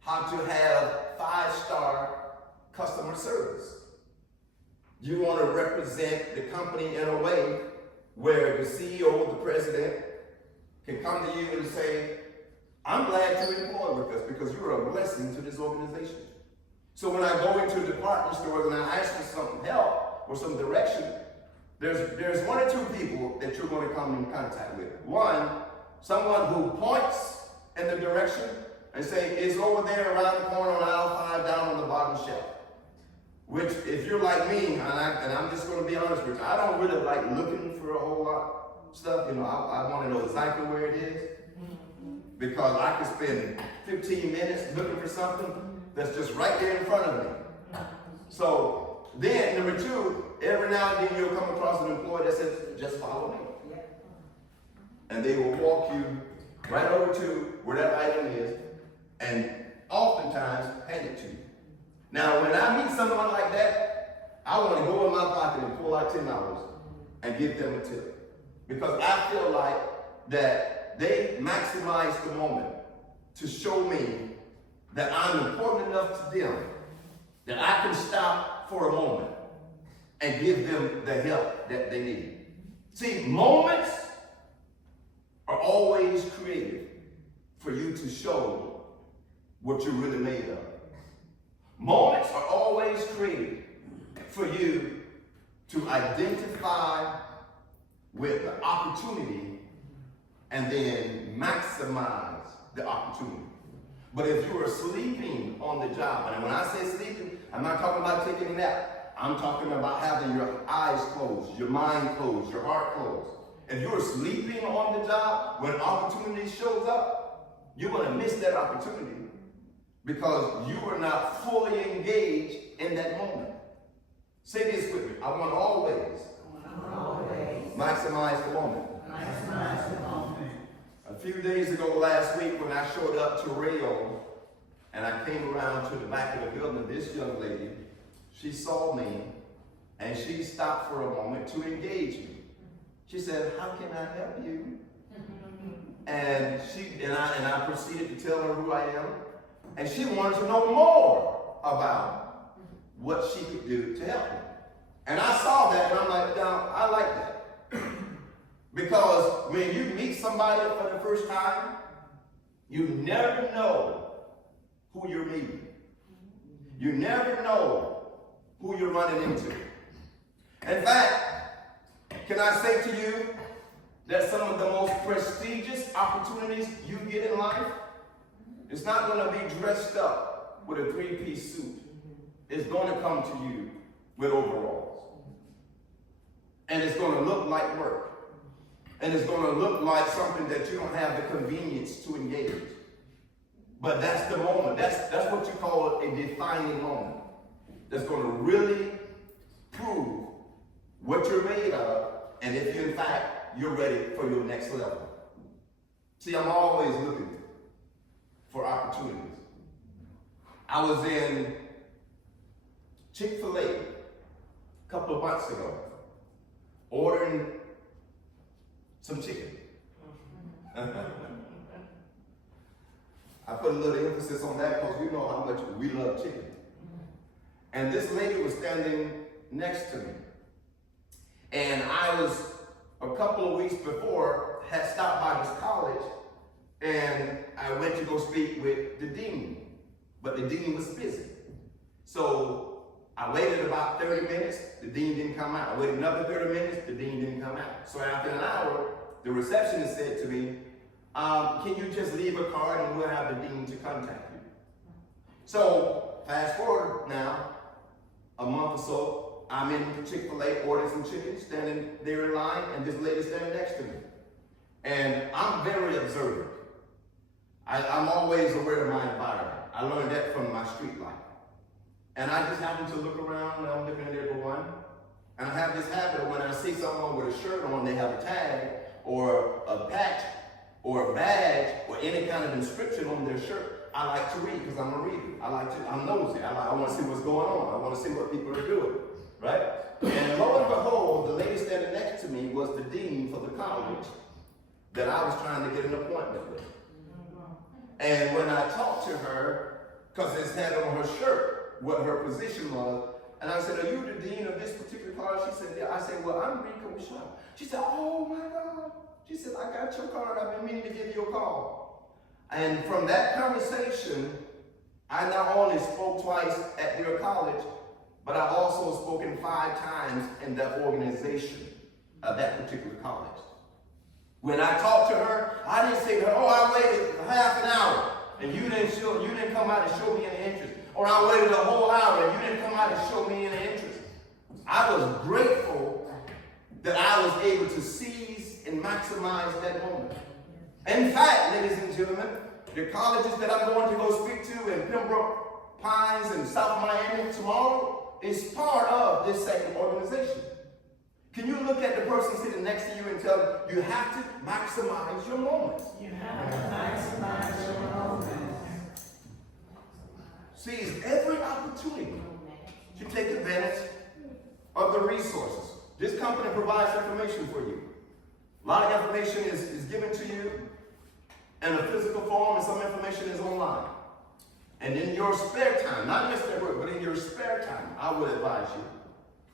how to have 5-star customer service. You want to represent the company in a way where the CEO, the president, can come to you and say, I'm glad to employ with us because you're a blessing to this organization. So when I go into department stores and I ask for some help or some direction, there's one or two people that you're going to come in contact with. One, someone who points in the direction and say, it's over there around the corner on aisle 5 down on the bottom shelf. Which, if you're like me, and I'm just going to be honest with you, I don't really like looking for a whole lot of stuff. You know, I want to know exactly where it is. Because I can spend 15 minutes looking for something that's just right there in front of me. So then, number 2, every now and then you'll come across an employee that says, just follow me. And they will walk you right over to where that item is and oftentimes hand it to you. Now, when I meet someone like that, I want to go in my pocket and pull out $10 and give them a tip. Because I feel like that they maximize the moment to show me that I'm important enough to them that I can stop for a moment and give them the help that they need. See, moments are always created for you to show what you're really made of. Moments are always created for you to identify with the opportunity and then maximize the opportunity. But if you are sleeping on the job, and when I say sleeping, I'm not talking about taking a nap. I'm talking about having your eyes closed, your mind closed, your heart closed. If you're sleeping on the job, when opportunity shows up, you're going to miss that opportunity because you are not fully engaged in that moment. Say this with me. I want to always maximize the moment. Maximize the moment. A few days ago last week when I showed up to Rayo and I came around to the back of the building, this young lady, she saw me and she stopped for a moment to engage me. She said, how can I help you? And I proceeded to tell her who I am. And she wanted to know more about what she could do to help me. And I saw that and I'm like, no, I like that. Because when you meet somebody for the first time, you never know who you're meeting. You never know who you're running into. In fact, can I say to you that some of the most prestigious opportunities you get in life, it's not going to be dressed up with a 3-piece suit. It's going to come to you with overalls. And it's going to look like work. And it's going to look like something that you don't have the convenience to engage. But that's the moment. That's what you call a defining moment. That's going to really prove what you're made of, and if in fact you're ready for your next level. See, I'm always looking for opportunities. I was in Chick-fil-A a couple of months ago, ordering some chicken. I put a little emphasis on that because we know how much we love chicken. And this lady was standing next to me. And I was, a couple of weeks before, had stopped by this college, and I went to go speak with the dean. But the dean was busy. So I waited about 30 minutes, the dean didn't come out. I waited another 30 minutes, the dean didn't come out. So after an hour, the receptionist said to me, can you just leave a card and we'll have the dean to contact you? So fast forward now, a month or so, I'm in Chick-fil-A ordering some chicken, standing there in line, and this lady standing next to me. And I'm very observant. I'm always aware of my environment. I learned that from my street life. And I just happen to look around, and I'm looking at everyone. And I have this habit of when I see someone with a shirt on, they have a tag, or a patch, or a badge, or any kind of inscription on their shirt. I like to read because I'm a reader. I'm nosy. I want to see what's going on. I want to see what people are doing, right? And lo and behold, the lady standing next to me was the dean for the college that I was trying to get an appointment with. And when I talked to her, because it had on her shirt what her position was, and I said, "Are you the dean of this particular college?" She said, "Yeah." I said, "Well, I'm Rico Bishop." She said, "Oh my God." She said, "I got your card. I've been meaning to give you a call." And from that conversation, I not only spoke twice at their college, but I've also spoken 5 times in that organization of that particular college. When I talked to her, I didn't say to her, "Oh, I waited half an hour and you didn't come out and show me any interest." Or I waited a whole hour and you didn't come out and show me any interest. I was grateful that I was able to seize and maximize that moment. In fact, ladies and gentlemen, the colleges that I'm going to go speak to in Pembroke Pines and South Miami tomorrow is part of this same organization. Can you look at the person sitting next to you and tell them, you have to maximize your moments? You have to maximize your moment. Seize every opportunity to take advantage of the resources. This company provides information for you. A lot of information is given to you in a physical form, and some information is online. And in your spare time, not just at work, but in your spare time, I would advise you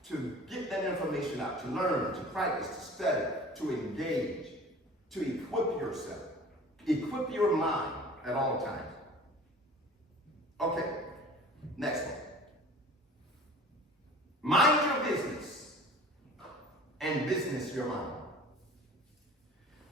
to get that information out, to learn, to practice, to study, to engage, to equip yourself. Equip your mind at all times. Okay, next one. Mind your business and business your mind.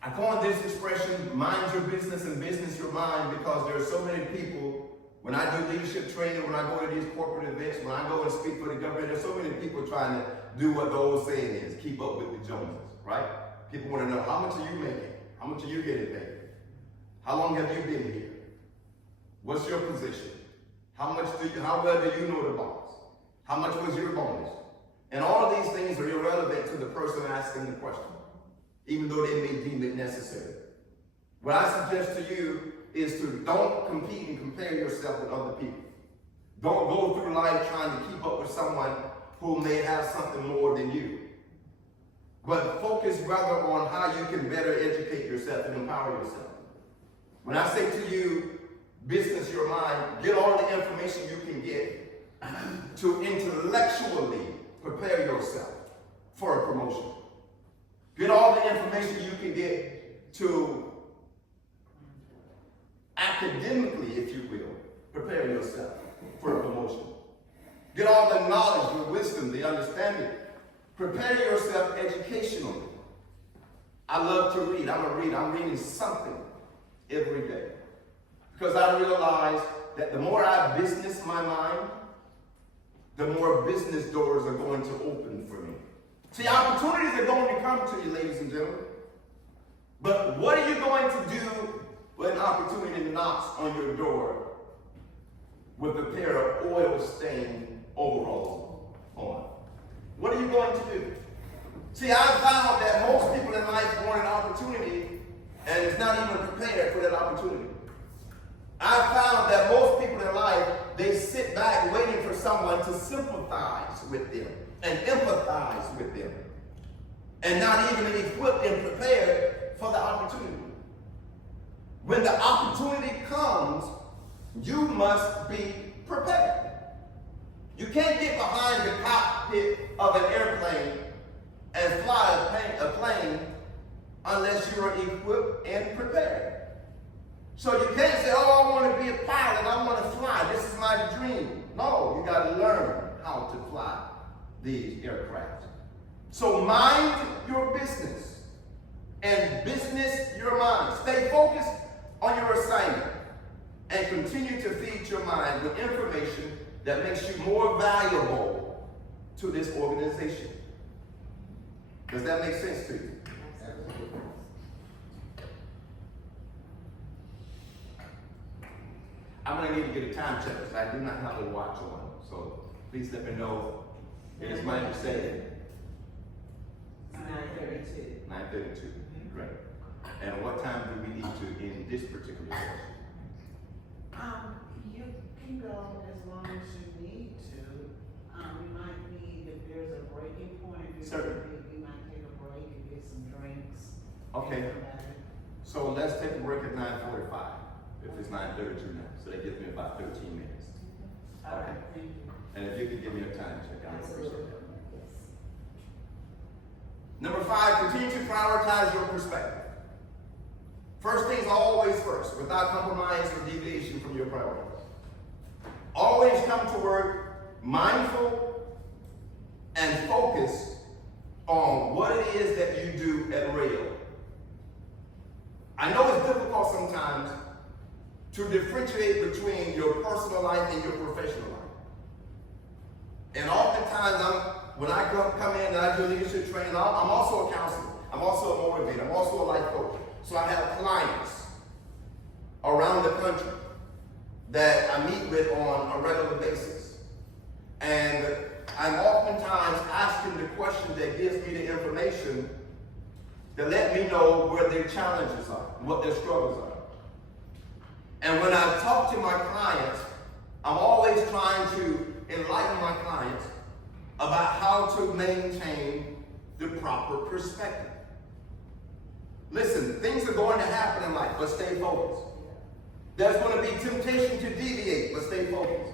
I call this expression, mind your business and business your mind, because there are so many people, when I do leadership training, when I go to these corporate events, when I go and speak for the government, there's so many people trying to do what the old saying is, keep up with the Joneses, right? People want to know, how much are you making? How much are you getting paid? How long have you been here? What's your position? How well do you know the boss? How much was your bonus? And all of these things are irrelevant to the person asking the question, even though they may deem it necessary. What I suggest to you is to don't compete and compare yourself with other people. Don't go through life trying to keep up with someone who may have something more than you. But focus rather on how you can better educate yourself and empower yourself. When I say to you, business your mind, get all the information you can get to intellectually prepare yourself for a promotion. Get all the information you can get to academically, if you will, prepare yourself for a promotion. Get all the knowledge, the wisdom, the understanding. Prepare yourself educationally. I love to read. I'm reading something every day. Because I realize that the more I business my mind, the more business doors are going to open for me. See, opportunities are going to come to you, ladies and gentlemen. But what are you going to do when an opportunity knocks on your door with a pair of oil-stained overalls on? What are you going to do? See, I found that most people in life want an opportunity and is not even prepared for that opportunity. I found that most people in life, they sit back waiting for someone to sympathize with them and empathize with them, and not even equipped and prepared for the opportunity. When the opportunity comes, you must be prepared. You can't get behind the cockpit of an airplane and fly a plane unless you are equipped and prepared. So you can't say, oh, I want to be a pilot, I want to fly, this is my dream. No, you got to learn how to fly these aircraft. So mind your business and business your mind. Stay focused on your assignment and continue to feed your mind with information that makes you more valuable to this organization. Does that make sense to you? I'm going to need to get a time check because I do not have a watch on. So please let me know. It is my understanding. 9:32. 9:32. Great. And what time do we need to end this particular session? You can go as long as you need to. You might need, if there's a breaking point, if you're Certainly. you might take a break and get some drinks. Okay. Think about it. So let's take a break at 9:45. If it's 9:32 now. So that gives me about 13 minutes. All right, thank you. And if you could give me a time check, I would appreciate Absolutely. that. Yes. Number 5, continue to prioritize your perspective. First things always first, without compromise or deviation from your priorities. Always come to work mindful and focused on what it is that you do at Rail. I know it's difficult sometimes to differentiate between your personal life and your professional life. And oftentimes, when I come in and I do leadership training, I'm also a counselor. I'm also a motivator. I'm also a life coach. So I have clients around the country that I meet with on a regular basis. And I'm oftentimes asking the question that gives me the information to let me know where their challenges are, what their struggles are. And when I talk to my clients, I'm always trying to enlighten my clients about how to maintain the proper perspective. Listen, things are going to happen in life, but stay focused. There's going to be temptation to deviate, but stay focused.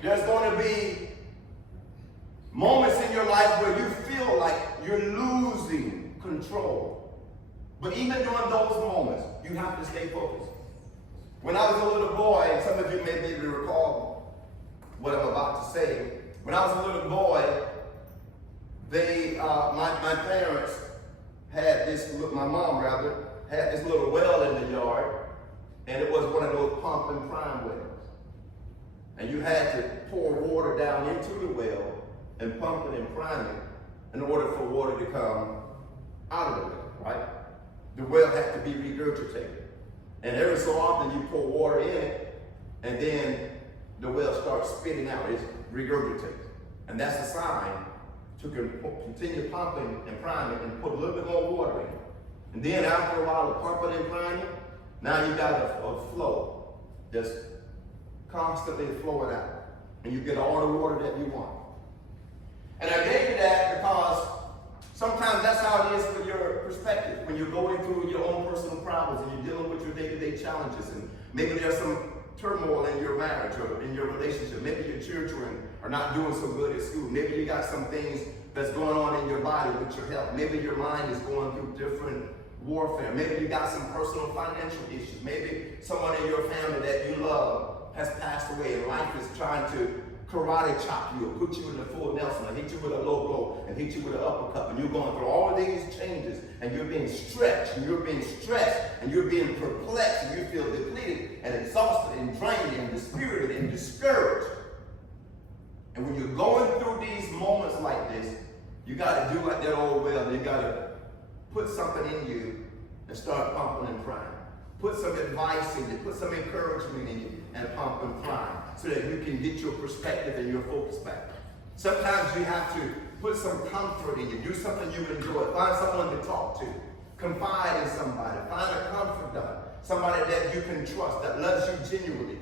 There's going to be moments in your life where you feel like you're losing control. But even during those moments, you have to stay focused. When I was a little boy, and some of you may maybe recall what I'm about to say. When I was a little boy, my parents had my mom rather, had this little well in the yard, and it was one of those pump and prime wells. And you had to pour water down into the well and pump it and prime it in order for water to come out of the well, right? The well had to be regurgitated. And every so often you pour water in it, and then the well starts spitting out. It regurgitates. And that's a sign to continue pumping and priming and put a little bit more water in it. And then after a while of pumping and priming, now you got a flow that's constantly flowing out. And you get all the water that you want. And I gave you that because sometimes that's how it is with your perspective. When you're going through your own personal problems and you're dealing with your day-to-day challenges, and maybe there's some turmoil in your marriage or in your relationship. Maybe your children are not doing so good at school. Maybe you got some things that's going on in your body with your health. Maybe your mind is going through different warfare. Maybe you got some personal financial issues. Maybe someone in your family that you love has passed away and life is trying to karate chop you or put you in the full Nelson or hit you with a low blow and hit you with an uppercut, and you're going through all of these changes and you're being stretched and you're being stressed and you're being perplexed and you feel depleted and exhausted and drained and dispirited and discouraged. And when you're going through these moments like this, you got to do like that old well. You got to put something in you and start pumping and priming. Put some advice in you, put some encouragement in you, and pump and prime so that you can get your perspective and your focus back. Sometimes you have to put some comfort in you. Do something you enjoy. Find someone to talk to. Confide in somebody. Find a confidant. Somebody that you can trust, that loves you genuinely.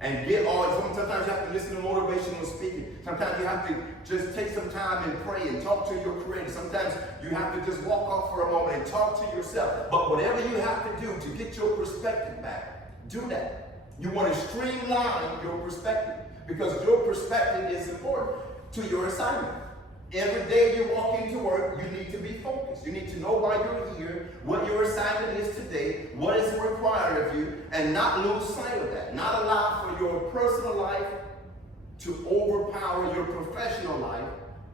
And get all, sometimes you have to listen to motivational speaking. Sometimes you have to just take some time and pray and talk to your creator. Sometimes you have to just walk off for a moment and talk to yourself. But whatever you have to do to get your perspective back, do that. You want to streamline your perspective because your perspective is important to your assignment. Every day you walk into work, you need to be focused. You need to know why you're here, what your assignment is today, what is required of you, and not lose sight of that. Not allow for your personal life to overpower your professional life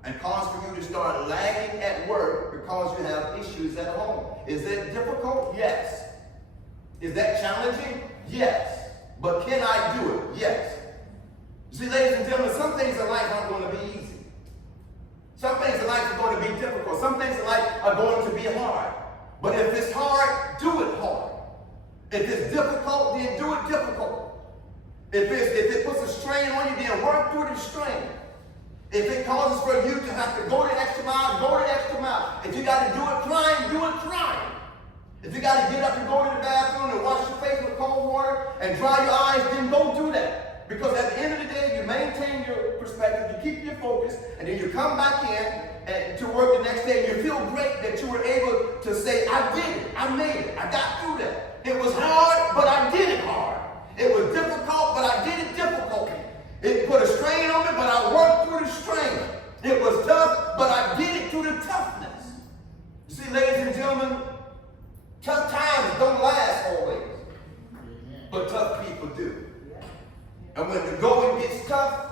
and cause for you to start lagging at work because you have issues at home. Is that difficult? Yes. Is that challenging? Yes. But can I do it? Yes. See, ladies and gentlemen, some things in life aren't going to be easy. Some things in life are going to be difficult. Some things in life are going to be hard. But if it's hard, do it hard. If it's difficult, then do it difficult. If it puts a strain on you, then work through the strain. If it causes for you to have to go the extra mile, go the extra mile. If you got to do it crying, do it crying. If you got to get up and go to the bathroom and wash your face with cold water and dry your eyes, then go do that. Because at the end of the day, you maintain your perspective, you keep your focus, and then you come back in to work the next day, and you feel great that you were able to say, I did it, I made it, I got through that. It was hard, but I did it hard. It was difficult, but I did it difficult. It put a strain on me, but I worked through the strain. It was tough, but I did it through the toughness. You see, ladies and gentlemen, tough times don't last always, but tough people do. And when the going gets tough,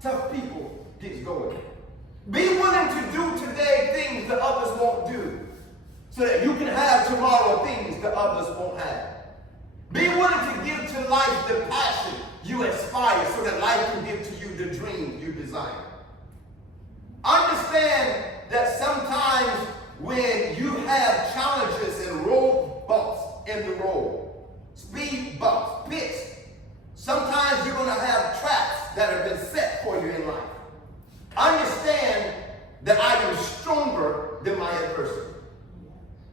tough people gets going. Be willing to do today things that others won't do, so that you can have tomorrow things that others won't have. Be willing to give to life the passion you aspire, so that life can give to you the dream you desire. Understand that sometimes when you have challenges and road bumps in the road, speed bumps, pits, sometimes you're going to have traps that have been set for you in life. Understand that I am stronger than my adversity.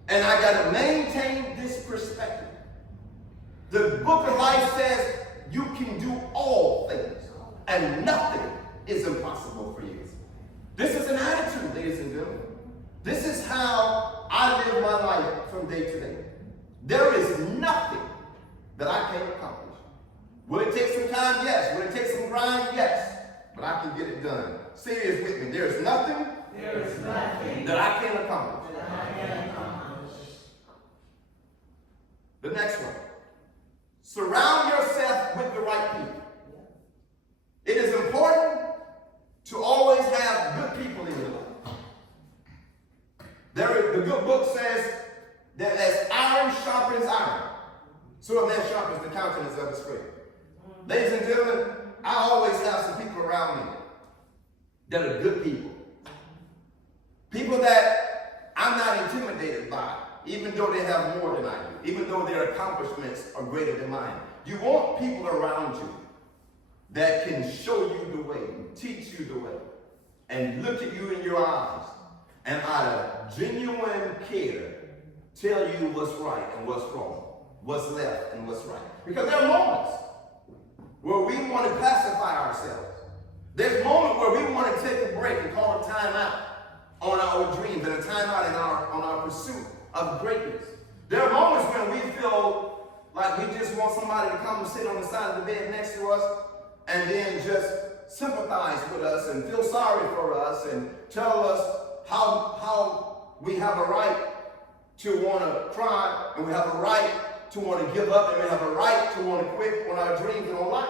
And I got to maintain this perspective. The book of life says you can do all things and nothing is impossible for you. This is an attitude, ladies and gentlemen. This is how I live my life from day to day. There is nothing that I can't accomplish. Will it take some time? Yes. Will it take some grind? Yes. But I can get it done. Say this with me. There is nothing that I can't accomplish. The next one. Surround yourself with the right people. It is important to always have good people in your life. The good book says that as iron sharpens iron, so a man sharpens the countenance of his friend. Ladies and gentlemen, I always have some people around me that are good people. People that I'm not intimidated by, even though they have more than I do, even though their accomplishments are greater than mine. You want people around you that can show you the way, teach you the way, and look at you in your eyes, and out of genuine care, tell you what's right and what's wrong, what's left and what's right. Because there are moments where we want to pacify ourselves. There's moments where we want to take a break and call a time out on our dreams and a time out on our pursuit of greatness. There are moments when we feel like we just want somebody to come and sit on the side of the bed next to us and then just sympathize with us and feel sorry for us and tell us how we have a right to want to cry, and we have a right to want to give up, and we have a right to want to quit on our dreams and on life.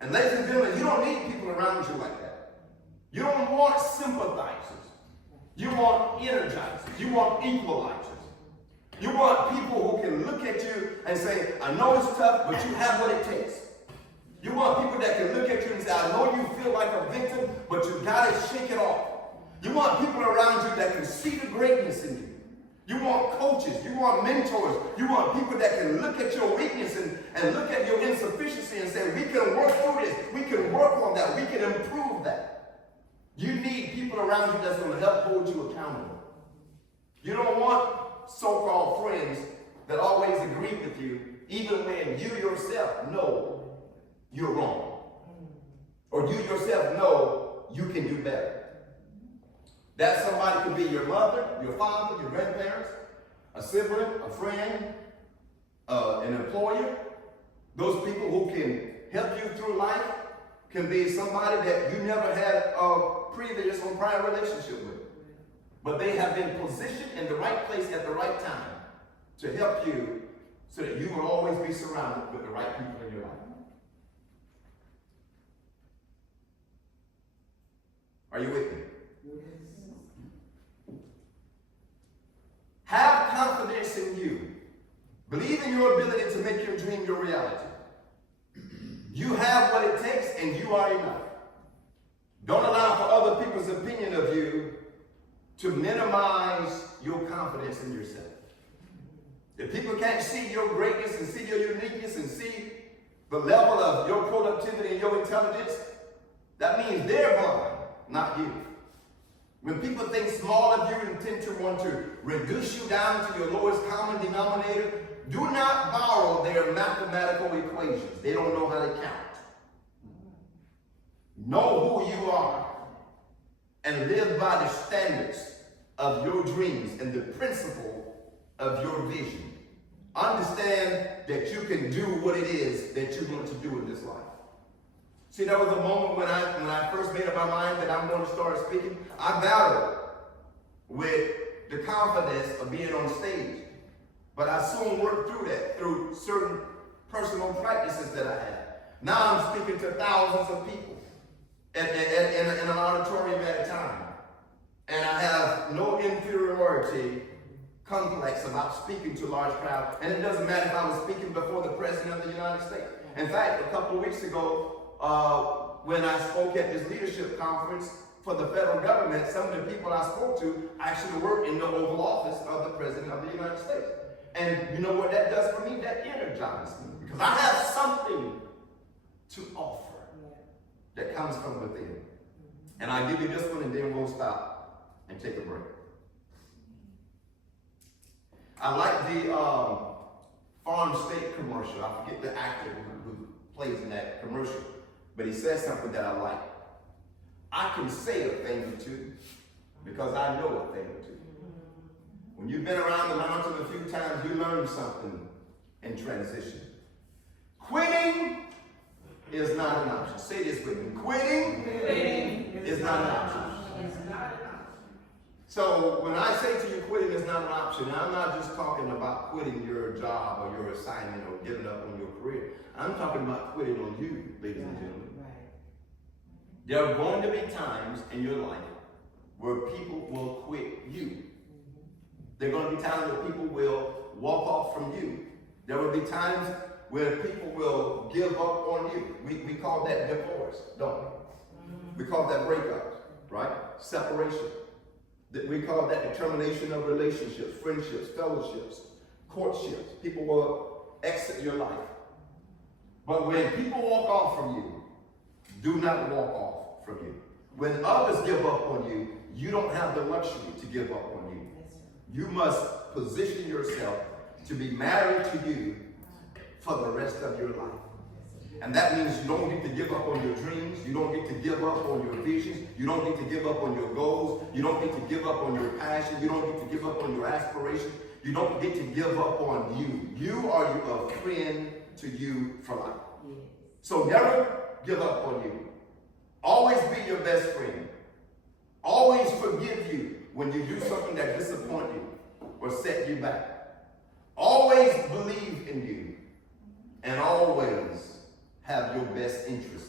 And ladies and gentlemen, you don't need people around you like that. You don't want sympathizers. You want energizers. You want equalizers. You want people who can look at you and say, I know it's tough, but you have what it takes. You want people that can look at you and say, I know you feel like a victim, but you got to shake it off. You want people around you that can see the greatness in you. You want coaches, you want mentors, you want people that can look at your weakness and look at your insufficiency and say, we can work through this, we can work on that, we can improve that. You need people People around you that's going to help hold you accountable. You don't want so-called friends that always agree with you, even when you yourself know you're wrong. Or you yourself know you can do better. That somebody could be your mother, your father, your grandparents, a sibling, a friend, an employer. Those people who can help you through life can be somebody that you never had a previous or prior relationship with. But they have been positioned in the right place at the right time to help you so that you will always be surrounded with the right people in your life. Are you with me? Have confidence in you. Believe in your ability to make your dream your reality. You have what it takes and you are enough. Don't allow for other people's opinion of you to minimize your confidence in yourself. If people can't see your greatness and see your uniqueness and see the level of your productivity and your intelligence, that means they're blind, not you. When people think small of you and tend to want to reduce you down to your lowest common denominator, do not borrow their mathematical equations. They don't know how to count. Know who you are and live by the standards of your dreams and the principle of your vision. Understand that you can do what it is that you want to do in this life. See, there was a moment when I first made up my mind that I'm going to start speaking. I battled with the confidence of being on stage. But I soon worked through that, through certain personal practices that I had. Now I'm speaking to thousands of people in an auditorium at a time. And I have no inferiority complex about speaking to large crowds. And it doesn't matter if I was speaking before the President of the United States. In fact, a couple of weeks ago, when I spoke at this leadership conference for the federal government, some of the people I spoke to actually work in the Oval Office of the President of the United States. And you know what that does for me? That energizes me. Because I have something to offer that comes from within. And I'll give you this one and then we'll stop and take a break. I like the Farm State commercial. I forget the actor who plays in that commercial. But he says something that I like. I can say a thing or two because I know a thing or two. When you've been around the mountain a few times, you learn something in transition. Quitting is not an option. Say this with me. Quitting is not an option. So when I say to you quitting is not an option, I'm not just talking about quitting your job or your assignment or giving up on your career. I'm talking about quitting on you, ladies and gentlemen. There are going to be times in your life where people will quit you. There are going to be times where people will walk off from you. There will be times where people will give up on you. We call that divorce, don't we? We call that breakup, right? Separation. We call that the termination of relationships, friendships, fellowships, courtships. People will exit your life. But when people walk off from you, do not walk off from you. When others give up on you, you don't have the luxury to give up on you. You must position yourself to be married to you for the rest of your life. And that means you don't get to give up on your dreams. You don't get to give up on your visions. You don't get to give up on your goals. You don't get to give up on your passion. You don't get to give up on your aspirations. You don't get to give up on you. You are a friend to you for life. So never give up on you. Always be your best friend. Always forgive you when you do something that disappoints you or set you back. Always believe in you and always have your best interest